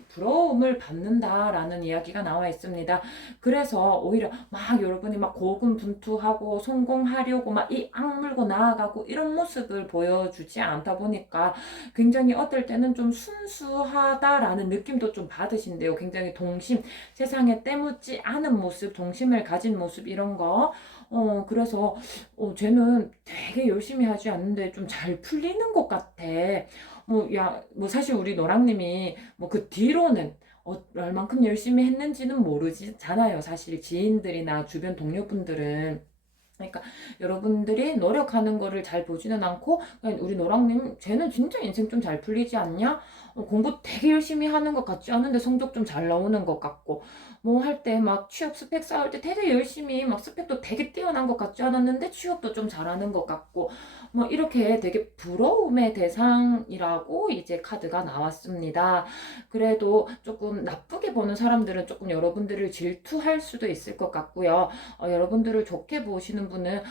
부러움을 받는다라는 이야기가 나와 있습니다. 그래서 오히려 막 여러분이 막 고군분투하고 성공하려고 막 이 악물고 나아가고 이런 모습을 보여주지 않다 보니까 굉장히 어떨 때는 좀 순수하다라는 느낌도 좀 받으신대요. 굉장히 동심, 세상에 때묻지 않은 모습, 동심을 가진 모습 이런 거. 그래서 쟤는 되게 열심히 하지 않는데 좀 잘 풀리는 것 같아. 뭐 사실 우리 노랑님이 뭐 그 뒤로는 얼만큼 열심히 했는지는 모르잖아요. 사실 지인들이나 주변 동료분들은. 그러니까 여러분들이 노력하는 거를 잘 보지는 않고 그냥 우리 노랑님 쟤는 진짜 인생 좀 잘 풀리지 않냐? 공부 되게 열심히 하는 것 같지 않은데 성적 좀 잘 나오는 것 같고 뭐 할 때 막 취업 스펙 쌓을 때 되게 열심히 막 스펙도 되게 뛰어난 것 같지 않았는데 취업도 좀 잘하는 것 같고 뭐 이렇게 되게 부러움의 대상이라고 이제 카드가 나왔습니다. 그래도 조금 나쁘게 보는 사람들은 조금 여러분들을 질투할 수도 있을 것 같고요. 여러분들을 좋게 보시는 분은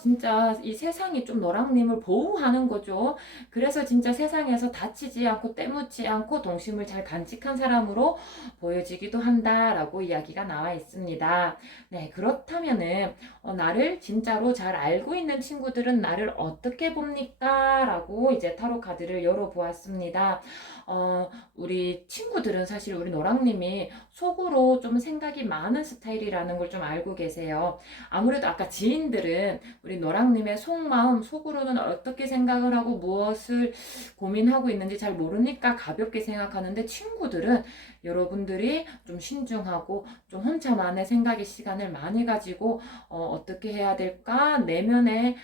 진짜 이 세상이 좀 너랑님을 보호하는 거죠. 그래서 진짜 세상에서 다치지 않고 때묻지 않고 동심을 잘 간직한 사람으로 보여지기도 한다라고 이야기가 나와 있습니다. 네, 그렇다면은 나를 진짜로 잘 알고 있는 친구들은 나를 어떻게 봅니까? 라고 이제 타로 카드를 열어보았습니다. 우리 친구들은 사실 우리 노랑님이 속으로 좀 생각이 많은 스타일이라는 걸 좀 알고 계세요. 아무래도 아까 지인들은 우리 노랑님의 속마음, 속으로는 어떻게 생각을 하고 무엇을 고민하고 있는지 잘 모르니까 가볍게 생각하는데 친구들은 여러분들이 좀 신중하고 좀 혼자만의 생각의 시간을 많이 가지고 어떻게 해야 될까? 내면에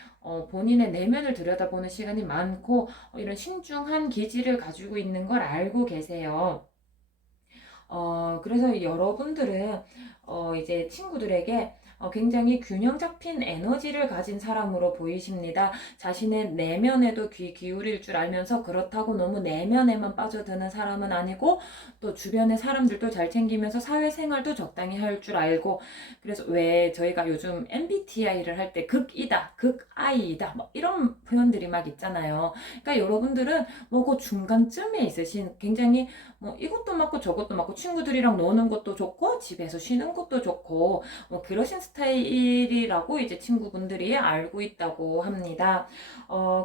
본인의 내면을 들여다보는 시간이 많고 이런 신중한 기질을 가지고 있는 걸 알고 계세요. 그래서 여러분들은 이제 친구들에게 굉장히 균형 잡힌 에너지를 가진 사람으로 보이십니다. 자신의 내면에도 귀 기울일 줄 알면서 그렇다고 너무 내면에만 빠져드는 사람은 아니고 또 주변의 사람들도 잘 챙기면서 사회생활도 적당히 할 줄 알고 그래서 왜 저희가 요즘 MBTI를 할 때 극이다, 극I이다 뭐 이런 표현들이 막 있잖아요. 그러니까 여러분들은 뭐 그 중간쯤에 있으신 굉장히 뭐 이것도 맞고 저것도 맞고 친구들이랑 노는 것도 좋고 집에서 쉬는 것도 좋고 뭐 그러신 스타일이라고 이제 친구분들이 알고 있다고 합니다.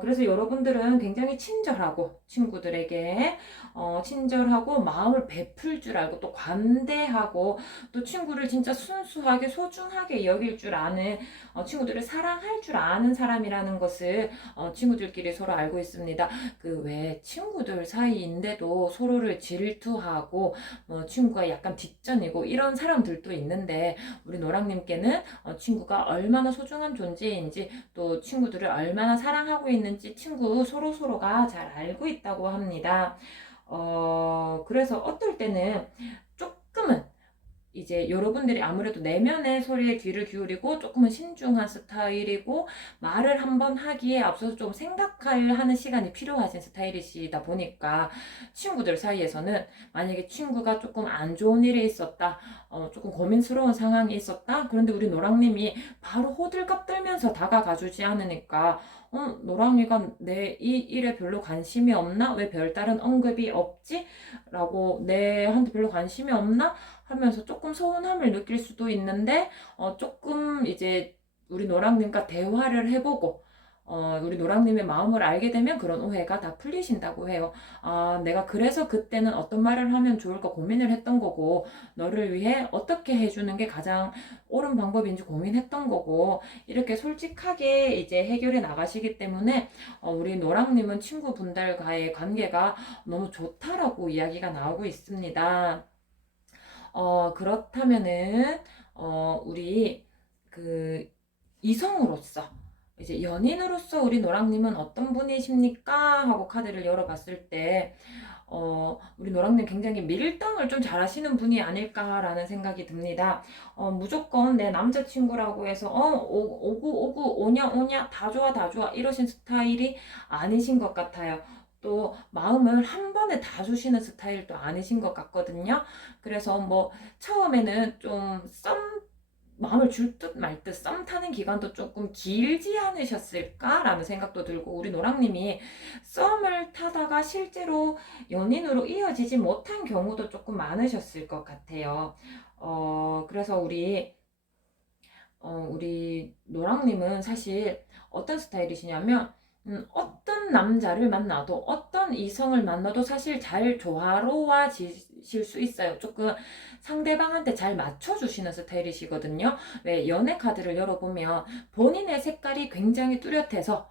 그래서 여러분들은 굉장히 친절하고 친구들에게 친절하고 마음을 베풀 줄 알고 또 관대하고 또 친구를 진짜 순수하게 소중하게 여길 줄 아는 친구들을 사랑할 줄 아는 사람이라는 것을 친구들끼리 서로 알고 있습니다. 그 왜 친구들 사이인데도 서로를 질투하고 친구가 약간 뒷전이고 이런 사람들도 있는데 우리 노랑님께는 친구가 얼마나 소중한 존재인지 또 친구들을 얼마나 사랑하고 있는지 친구 서로가 잘 알고 있다고 합니다. 그래서 어떨 때는 조금은 이제 여러분들이 아무래도 내면의 소리에 귀를 기울이고 조금은 신중한 스타일이고 말을 한번 하기에 앞서서 좀 생각할 하는 시간이 필요하신 스타일이시다 보니까 친구들 사이에서는 만약에 친구가 조금 안 좋은 일이 있었다, 조금 고민스러운 상황이 있었다, 그런데 우리 노랑님이 바로 호들갑 떨면서 다가가주지 않으니까 노랑이가 내 이 일에 별로 관심이 없나? 왜 별다른 언급이 없지? 라고 내한테 별로 관심이 없나? 하면서 조금 서운함을 느낄 수도 있는데 조금 이제 우리 노랑님과 대화를 해보고 우리 노랑님의 마음을 알게 되면 그런 오해가 다 풀리신다고 해요. 내가 그래서 그때는 어떤 말을 하면 좋을까 고민을 했던 거고 너를 위해 어떻게 해주는 게 가장 옳은 방법인지 고민했던 거고 이렇게 솔직하게 이제 해결해 나가시기 때문에 우리 노랑님은 친구분들과의 관계가 너무 좋다라고 이야기가 나오고 있습니다. 그렇다면은, 우리, 그, 이성으로서, 이제 연인으로서 우리 노랑님은 어떤 분이십니까? 하고 카드를 열어봤을 때, 우리 노랑님 굉장히 밀당을 좀 잘하시는 분이 아닐까라는 생각이 듭니다. 무조건 내 남자친구라고 해서, 오구, 오냐, 오냐, 다 좋아, 다 좋아, 이러신 스타일이 아니신 것 같아요. 또 마음을 한 번에 다 주시는 스타일도 아니신 것 같거든요. 그래서 뭐 처음에는 좀 마음을 줄 듯 말 듯 썸 타는 기간도 조금 길지 않으셨을까라는 생각도 들고, 우리 노랑님이 썸을 타다가 실제로 연인으로 이어지지 못한 경우도 조금 많으셨을 것 같아요. 그래서 우리 노랑님은 사실 어떤 스타일이시냐면, 어떤 남자를 만나도, 어떤 이성을 만나도 사실 잘 조화로워지실 수 있어요. 조금 상대방한테 잘 맞춰주시는 스타일이시거든요. 왜 연애 카드를 열어보면 본인의 색깔이 굉장히 뚜렷해서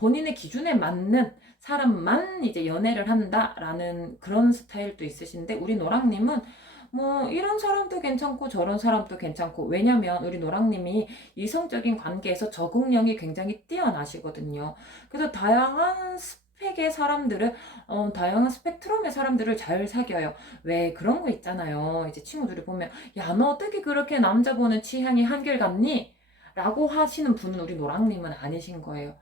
본인의 기준에 맞는 사람만 이제 연애를 한다라는 그런 스타일도 있으신데, 우리 노랑님은 뭐 이런 사람도 괜찮고 저런 사람도 괜찮고, 왜냐면 우리 노랑님이 이성적인 관계에서 적응력이 굉장히 뛰어나시거든요. 그래서 다양한 스펙트럼의 사람들을 잘 사귀어요. 왜 그런 거 있잖아요. 이제 친구들이 보면, 야, 너 어떻게 그렇게 남자 보는 취향이 한결같니? 라고 하시는 분은 우리 노랑님은 아니신 거예요.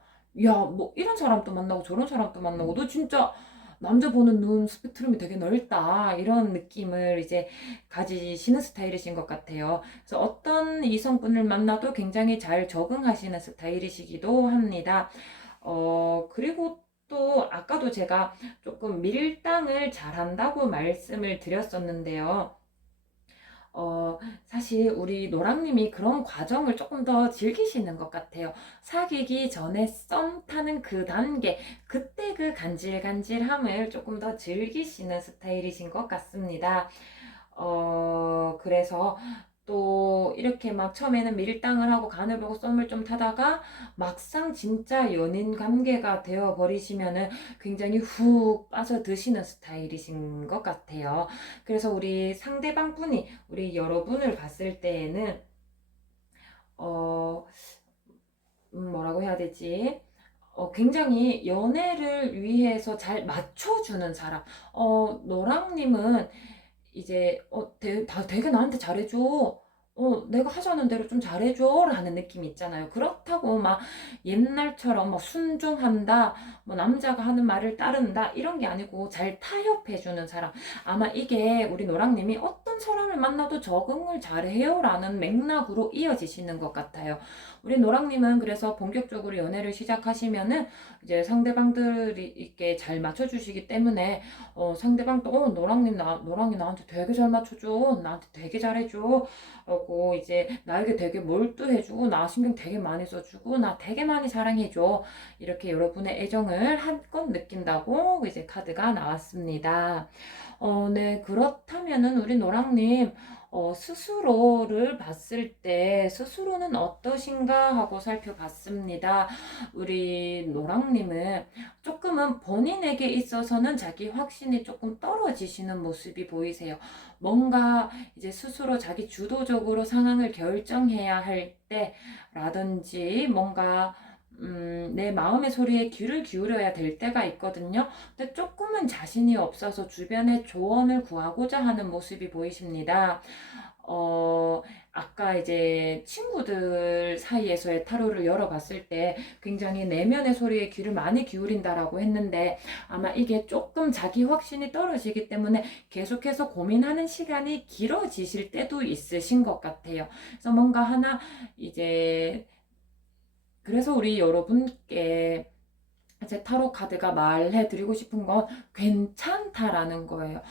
야, 뭐 이런 사람도 만나고 저런 사람도 만나고, 너 진짜 남자 보는 눈 스펙트럼이 되게 넓다, 이런 느낌을 이제 가지시는 스타일이신 것 같아요. 그래서 어떤 이성분을 만나도 굉장히 잘 적응하시는 스타일이시기도 합니다. 그리고 또 아까도 제가 조금 밀당을 잘한다고 말씀을 드렸었는데요. 사실 우리 노랑님이 그런 과정을 조금 더 즐기시는 것 같아요. 사귀기 전에 썸 타는 그 단계, 그때 그 간질간질함을 조금 더 즐기시는 스타일이신 것 같습니다. 그래서 또 이렇게 막 처음에는 밀당을 하고 간을 보고 썸을 좀 타다가 막상 진짜 연인 관계가 되어 버리시면은 굉장히 훅 빠져드시는 스타일이신 것 같아요. 그래서 우리 상대방 분이 우리 여러분을 봤을 때에는 어, 뭐라고 해야 되지? 굉장히 연애를 위해서 잘 맞춰주는 사람. 너랑님은 이제 되게 나한테 잘해줘. 내가 하자는 대로 좀 잘해줘 라는 느낌 있잖아요. 그렇다고 막 옛날처럼 막 순종한다, 뭐 남자가 하는 말을 따른다, 이런 게 아니고 잘 타협해주는 사람. 아마 이게 우리 노랑님이 어떤 사람을 만나도 적응을 잘해요 라는 맥락으로 이어지시는 것 같아요. 우리 노랑님은 그래서 본격적으로 연애를 시작하시면은 이제 상대방들이 이렇게 잘 맞춰주시기 때문에 상대방도 노랑이 나한테 되게 잘 맞춰줘, 나한테 되게 잘해줘 라고 이제 나에게 되게 몰두해주고, 나 신경 되게 많이 써주고, 나 되게 많이 사랑해줘, 이렇게 여러분의 애정을 한껏 느낀다고 이제 카드가 나왔습니다. 네, 그렇다면은 우리 노랑님, 스스로를 봤을 때 스스로는 어떠신가 하고 살펴봤습니다. 우리 노랑님은 조금은 본인에게 있어서는 자기 확신이 조금 떨어지시는 모습이 보이세요. 뭔가 이제 스스로 자기 주도적으로 상황을 결정해야 할 때라든지, 뭔가 내 마음의 소리에 귀를 기울여야 될 때가 있거든요. 근데 조금은 자신이 없어서 주변에 조언을 구하고자 하는 모습이 보이십니다. 어, 아까 이제 친구들 사이에서의 타로를 열어봤을 때 굉장히 내면의 소리에 귀를 많이 기울인다라고 했는데, 아마 이게 조금 자기 확신이 떨어지기 때문에 계속해서 고민하는 시간이 길어지실 때도 있으신 것 같아요. 그래서 뭔가 하나 이제, 그래서 우리 여러분께 제 타로 카드가 말해드리고 싶은 건 괜찮다라는 거예요.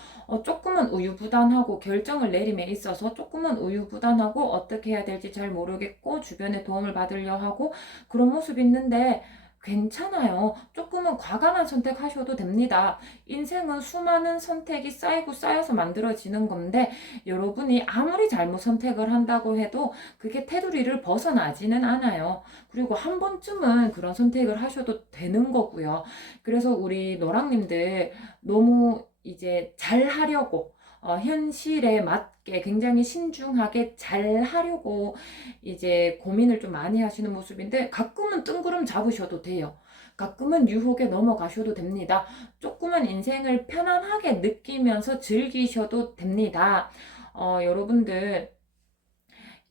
조금은 우유부단하고 결정을 내림에 있어서 조금은 우유부단하고 어떻게 해야 될지 잘 모르겠고 주변의 도움을 받으려 하고 그런 모습이 있는데, 괜찮아요. 조금은 과감한 선택하셔도 됩니다. 인생은 수많은 선택이 쌓이고 쌓여서 만들어지는 건데, 여러분이 아무리 잘못 선택을 한다고 해도 그게 테두리를 벗어나지는 않아요. 그리고 한 번쯤은 그런 선택을 하셔도 되는 거고요. 그래서 우리 노랑님들 너무 이제 잘 하려고, 현실에 맞게 굉장히 신중하게 잘 하려고 이제 고민을 좀 많이 하시는 모습인데, 가끔은 뜬구름 잡으셔도 돼요. 가끔은 유혹에 넘어가셔도 됩니다. 조금은 인생을 편안하게 느끼면서 즐기셔도 됩니다. 여러분들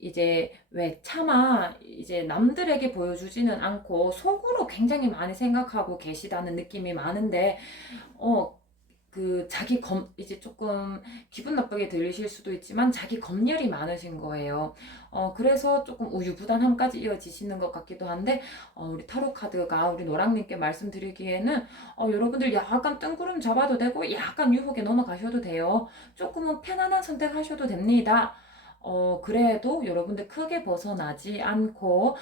이제 왜 차마 이제 남들에게 보여주지는 않고 속으로 굉장히 많이 생각하고 계시다는 느낌이 많은데, 어, 자기 이제 조금 기분 나쁘게 들리실 수도 있지만 자기 검열이 많으신 거예요. 그래서 조금 우유부단함까지 이어지시는 것 같기도 한데, 우리 타로 카드가 우리 노랑님께 말씀드리기에는, 여러분들 약간 뜬구름 잡아도 되고, 약간 유혹에 넘어가셔도 돼요. 조금은 편안한 선택하셔도 됩니다. 그래도 여러분들 크게 벗어나지 않고,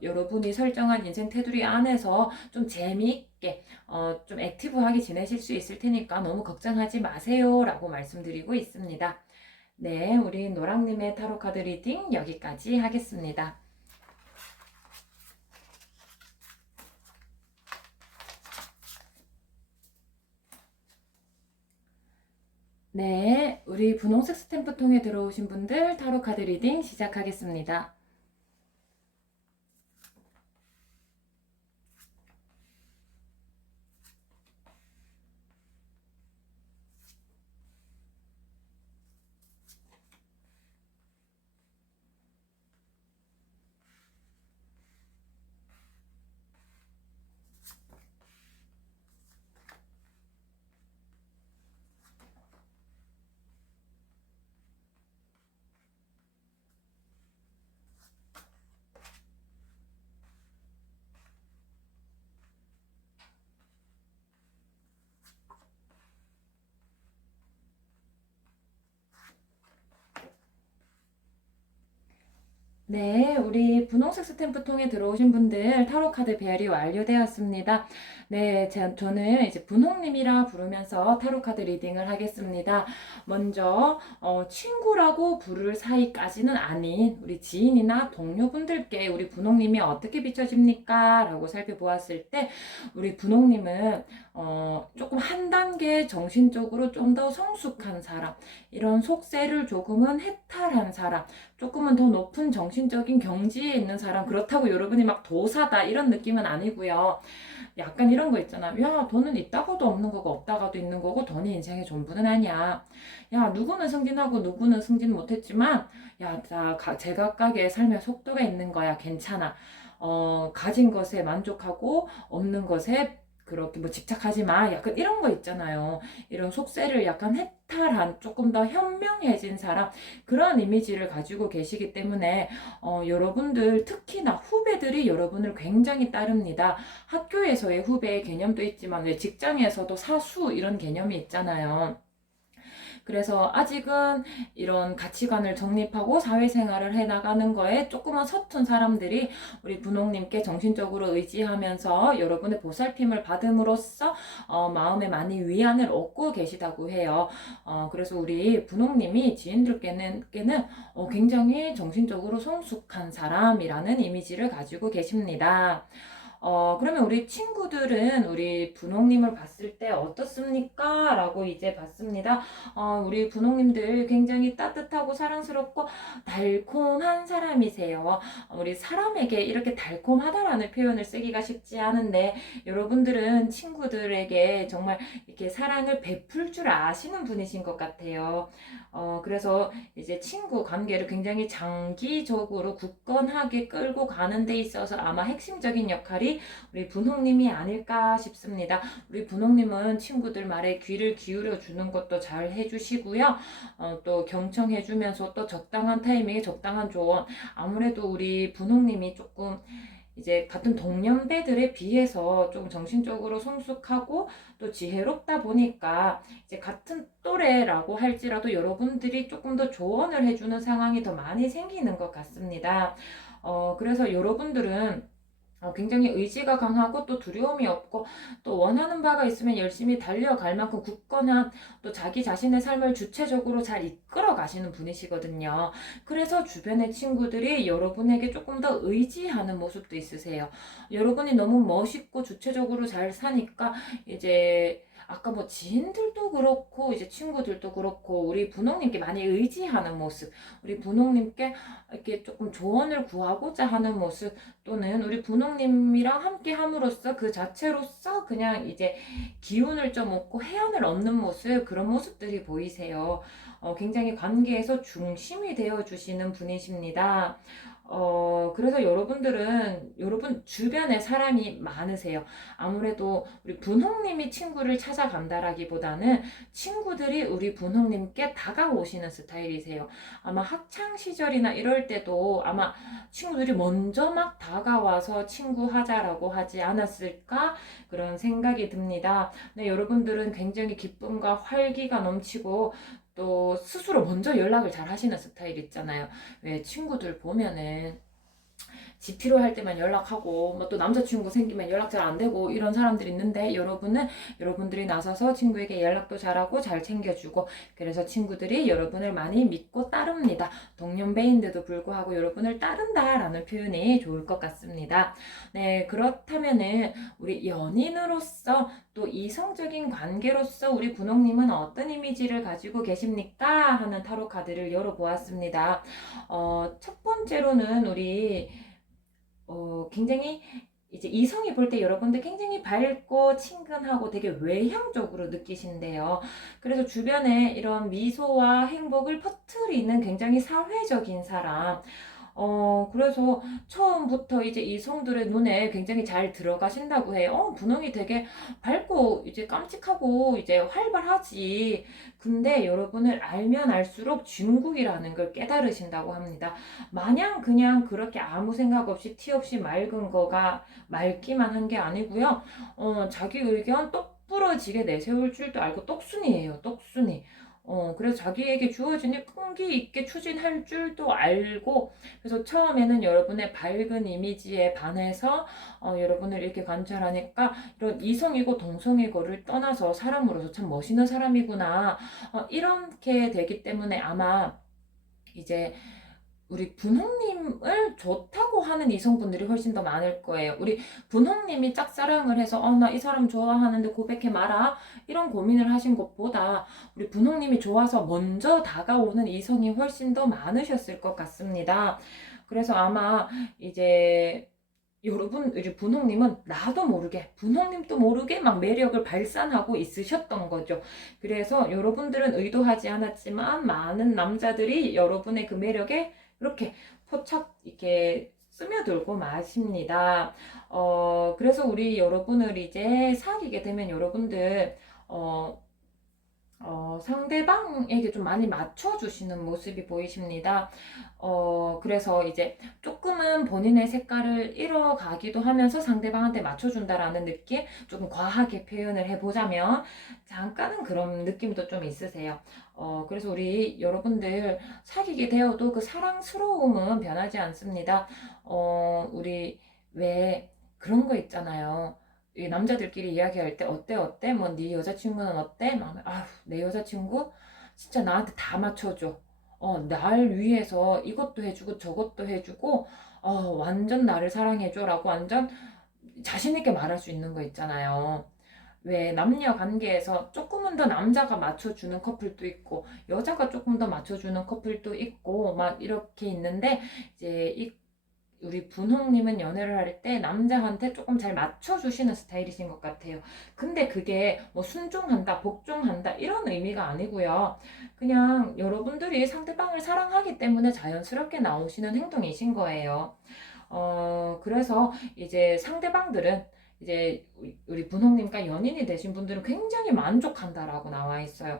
여러분이 설정한 인생 테두리 안에서 좀 재미있게, 좀 액티브하게 지내실 수 있을 테니까 너무 걱정하지 마세요. 라고 말씀드리고 있습니다. 네, 우리 노랑님의 타로카드 리딩 여기까지 하겠습니다. 네, 우리 분홍색 스탬프 통해 들어오신 분들 타로카드 리딩 시작하겠습니다. 네, 우리 분홍색 스탬프 통해 들어오신 분들 타로카드 배열이 완료되었습니다. 네, 저는 이제 분홍님이라 부르면서 타로카드 리딩을 하겠습니다. 먼저 친구라고 부를 사이까지는 아닌 우리 지인이나 동료분들께 우리 분홍님이 어떻게 비춰집니까? 라고 살펴보았을 때 우리 분홍님은 조금 한 단계 정신적으로 좀 더 성숙한 사람, 이런 속세를 조금은 해탈한 사람, 조금은 더 높은 정신적인 경지에 있는 사람, 그렇다고 여러분이 막 도사다 이런 느낌은 아니고요. 약간 이런 거 있잖아. 야, 돈은 있다가도 없는 거고 없다가도 있는 거고 돈이 인생의 전부는 아니야. 야, 누구는 승진하고 누구는 승진 못했지만 야, 제각각의 삶의 속도가 있는 거야. 괜찮아. 가진 것에 만족하고 없는 것에 그렇게 뭐 집착하지 마. 약간 이런 거 있잖아요. 이런 속세를 약간 해탈한 조금 더 현명해진 사람, 그런 이미지를 가지고 계시기 때문에 여러분들 특히나 후배들이 여러분을 굉장히 따릅니다. 학교에서의 후배의 개념도 있지만 왜 직장에서도 사수 이런 개념이 있잖아요. 그래서 아직은 이런 가치관을 정립하고 사회생활을 해나가는 거에 조금은 서툰 사람들이 우리 분홍님께 정신적으로 의지하면서 여러분의 보살핌을 받음으로써 마음에 많이 위안을 얻고 계시다고 해요. 그래서 우리 분홍님이 지인들께는 굉장히 정신적으로 성숙한 사람이라는 이미지를 가지고 계십니다. 그러면 우리 친구들은 우리 분홍님을 봤을 때 어떻습니까? 라고 이제 봤습니다. 우리 분홍님들 굉장히 따뜻하고 사랑스럽고 달콤한 사람이세요. 우리 사람에게 이렇게 달콤하다라는 표현을 쓰기가 쉽지 않은데 여러분들은 친구들에게 정말 이렇게 사랑을 베풀 줄 아시는 분이신 것 같아요. 그래서 이제 친구 관계를 굉장히 장기적으로 굳건하게 끌고 가는 데 있어서 아마 핵심적인 역할이 우리 분홍님이 아닐까 싶습니다. 우리 분홍님은 친구들 말에 귀를 기울여 주는 것도 잘 해주시고요. 또 경청해주면서 또 적당한 타이밍에 적당한 조언. 아무래도 우리 분홍님이 조금 이제 같은 동년배들에 비해서 좀 정신적으로 성숙하고 또 지혜롭다 보니까 이제 같은 또래라고 할지라도 여러분들이 조금 더 조언을 해주는 상황이 더 많이 생기는 것 같습니다. 그래서 여러분들은 굉장히 의지가 강하고 또 두려움이 없고 또 원하는 바가 있으면 열심히 달려갈 만큼 굳건한 또 자기 자신의 삶을 주체적으로 잘 이끌어 가시는 분이시거든요. 그래서 주변의 친구들이 여러분에게 조금 더 의지하는 모습도 있으세요. 여러분이 너무 멋있고 주체적으로 잘 사니까 이제 아까 뭐 지인들도 그렇고 이제 친구들도 그렇고 우리 분홍님께 많이 의지하는 모습, 우리 분홍님께 이렇게 조금 조언을 구하고자 하는 모습, 또는 우리 분홍님이랑 함께 함으로써 그 자체로서 그냥 이제 기운을 좀 얻고 해안을 얻는 모습, 그런 모습들이 보이세요. 굉장히 관계에서 중심이 되어 주시는 분이십니다. 그래서 여러분 주변에 사람이 많으세요. 아무래도 우리 분홍님이 친구를 찾아간다라기보다는 친구들이 우리 분홍님께 다가오시는 스타일이세요. 아마 학창 시절이나 이럴 때도 아마 친구들이 먼저 막 다가와서 친구하자라고 하지 않았을까? 그런 생각이 듭니다. 네, 여러분들은 굉장히 기쁨과 활기가 넘치고 또 스스로 먼저 연락을 잘 하시는 스타일 있잖아요. 왜 친구들 보면은 집 필요할 때만 연락하고 뭐 또 남자친구 생기면 연락 잘 안 되고 이런 사람들이 있는데 여러분은 여러분들이 나서서 친구에게 연락도 잘하고 잘 챙겨주고 그래서 친구들이 여러분을 많이 믿고 따릅니다. 동년배인데도 불구하고 여러분을 따른다라는 표현이 좋을 것 같습니다. 네, 그렇다면은 우리 연인으로서 또 이성적인 관계로서 우리 분홍님은 어떤 이미지를 가지고 계십니까? 하는 타로 카드를 열어보았습니다. 첫 번째로는 우리 굉장히 이제 이성이 볼 때 여러분들 굉장히 밝고 친근하고 되게 외향적으로 느끼신대요. 그래서 주변에 이런 미소와 행복을 퍼뜨리는 굉장히 사회적인 사람. 그래서 처음부터 이제 이성들의 눈에 굉장히 잘 들어가신다고 해요. 분홍이 되게 밝고 이제 깜찍하고 이제 활발하지. 근데 여러분을 알면 알수록 중국이라는 걸 깨달으신다고 합니다. 마냥 그냥 그렇게 아무 생각 없이 티 없이 맑은 거가 맑기만 한 게 아니고요. 자기 의견 똑 부러지게 내세울 줄도 알고 똑순이에요. 똑순이. 그래서 자기에게 주어지는 끈기 있게 추진할 줄도 알고 그래서 처음에는 여러분의 밝은 이미지에 반해서 여러분을 이렇게 관찰하니까 이런 이성이고 동성이고를 떠나서 사람으로서 참 멋있는 사람이구나 이렇게 되기 때문에 아마 이제 우리 분홍님을 좋다고 하는 이성분들이 훨씬 더 많을 거예요. 우리 분홍님이 짝사랑을 해서 나 이 사람 좋아하는데 고백해 마라 이런 고민을 하신 것보다 우리 분홍님이 좋아서 먼저 다가오는 이성이 훨씬 더 많으셨을 것 같습니다. 그래서 아마 이제 여러분 우리 분홍님은 나도 모르게 분홍님도 모르게 막 매력을 발산하고 있으셨던 거죠. 그래서 여러분들은 의도하지 않았지만 많은 남자들이 여러분의 그 매력에 이렇게 포착 이렇게 스며들고 마십니다. 그래서 우리 여러분을 이제 사귀게 되면 여러분들 상대방에게 좀 많이 맞춰주시는 모습이 보이십니다. 그래서 이제 조금은 본인의 색깔을 잃어가기도 하면서 상대방한테 맞춰준다라는 느낌? 조금 과하게 표현을 해보자면 잠깐은 그런 느낌도 좀 있으세요. 그래서 우리 여러분들 사귀게 되어도 그 사랑스러움은 변하지 않습니다. 우리 왜 그런 거 있잖아요. 이 남자들끼리 이야기할 때 어때 어때 뭐 네 여자친구는 어때 막 아휴 내 여자친구 진짜 나한테 다 맞춰줘 날 위해서 이것도 해주고 저것도 해주고 완전 나를 사랑해줘라고 완전 자신 있게 말할 수 있는 거 있잖아요. 왜 남녀 관계에서 조금은 더 남자가 맞춰주는 커플도 있고 여자가 조금 더 맞춰주는 커플도 있고 막 이렇게 있는데 이제 우리 분홍님은 연애를 할 때 남자한테 조금 잘 맞춰주시는 스타일이신 것 같아요. 근데 그게 뭐 순종한다, 복종한다 이런 의미가 아니고요. 그냥 여러분들이 상대방을 사랑하기 때문에 자연스럽게 나오시는 행동이신 거예요. 그래서 이제 상대방들은 이제 우리 분홍님과 연인이 되신 분들은 굉장히 만족한다라고 나와 있어요.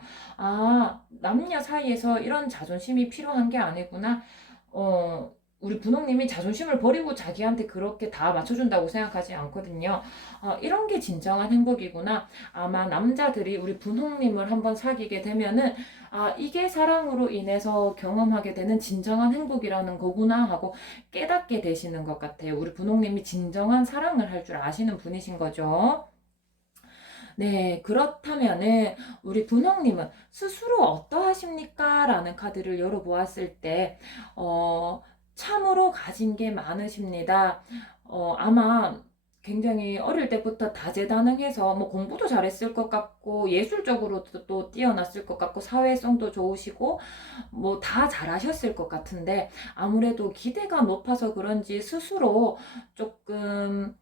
남녀 사이에서 이런 자존심이 필요한 게 아니구나. 우리 분홍님이 자존심을 버리고 자기한테 그렇게 다 맞춰준다고 생각하지 않거든요. 이런 게 진정한 행복이구나. 아마 남자들이 우리 분홍님을 한번 사귀게 되면은 이게 사랑으로 인해서 경험하게 되는 진정한 행복이라는 거구나 하고 깨닫게 되시는 것 같아요. 우리 분홍님이 진정한 사랑을 할 줄 아시는 분이신 거죠. 네, 그렇다면은 우리 분홍님은 스스로 어떠하십니까? 라는 카드를 열어보았을 때, 참으로 가진 게 많으십니다. 아마 굉장히 어릴 때부터 다재다능해서 뭐 공부도 잘했을 것 같고 예술적으로도 또 뛰어났을 것 같고 사회성도 좋으시고 뭐 다 잘하셨을 것 같은데 아무래도 기대가 높아서 그런지 스스로 조금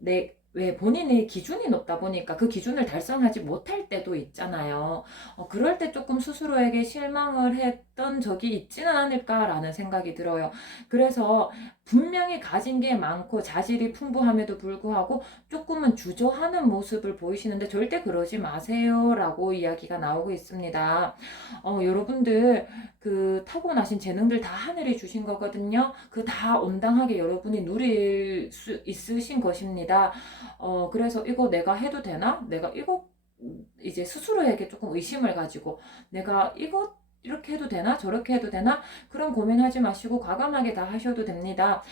왜 본인의 기준이 높다 보니까 그 기준을 달성하지 못할 때도 있잖아요. 그럴 때 조금 스스로에게 실망을 했던 적이 있지는 않을까라는 생각이 들어요. 그래서 분명히 가진 게 많고 자질이 풍부함에도 불구하고 조금은 주저하는 모습을 보이시는데 절대 그러지 마세요라고 이야기가 나오고 있습니다. 여러분들 그 타고나신 재능들 다 하늘이 주신 거거든요. 그 다 온당하게 여러분이 누릴 수 있으신 것입니다. 그래서 이거 내가 해도 되나? 내가 이거 이제 스스로에게 조금 의심을 가지고 내가 이거 이렇게 해도 되나? 저렇게 해도 되나? 그런 고민하지 마시고 과감하게 다 하셔도 됩니다.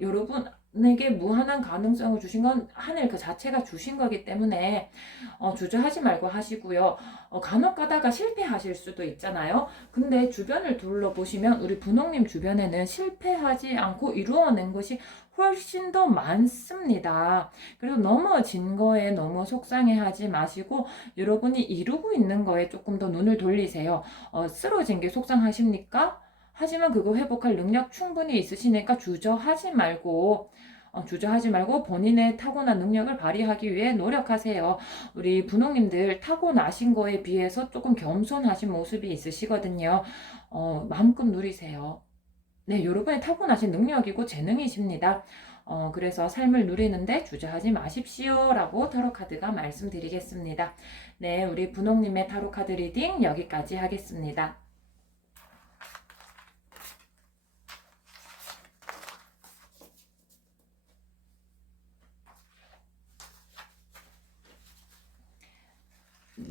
여러분에게 무한한 가능성을 주신 건 하늘 그 자체가 주신 거기 때문에 주저하지 말고 하시고요. 간혹 가다가 실패하실 수도 있잖아요. 근데 주변을 둘러보시면 우리 분홍님 주변에는 실패하지 않고 이루어낸 것이 훨씬 더 많습니다. 그래서 넘어진 거에 너무 속상해하지 마시고 여러분이 이루고 있는 거에 조금 더 눈을 돌리세요. 쓰러진 게 속상하십니까? 하지만 그거 회복할 능력 충분히 있으시니까 주저하지 말고 본인의 타고난 능력을 발휘하기 위해 노력하세요. 우리 분홍님들 타고나신 거에 비해서 조금 겸손하신 모습이 있으시거든요. 마음껏 누리세요. 네, 여러분의 타고나신 능력이고 재능이십니다. 그래서 삶을 누리는데 주저하지 마십시오 라고 타로카드가 말씀드리겠습니다. 네, 우리 분홍님의 타로카드 리딩 여기까지 하겠습니다.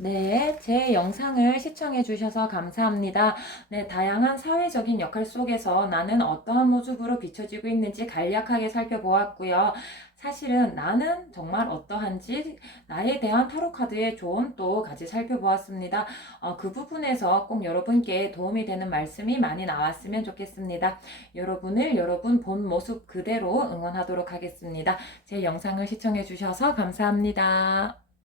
네, 제 영상을 시청해 주셔서 감사합니다. 네, 다양한 사회적인 역할 속에서 나는 어떠한 모습으로 비춰지고 있는지 간략하게 살펴보았고요. 사실은 나는 정말 어떠한지 나에 대한 타로카드의 조언도 같이 살펴보았습니다. 그 부분에서 꼭 여러분께 도움이 되는 말씀이 많이 나왔으면 좋겠습니다. 여러분을 여러분 본 모습 그대로 응원하도록 하겠습니다. 제 영상을 시청해 주셔서 감사합니다.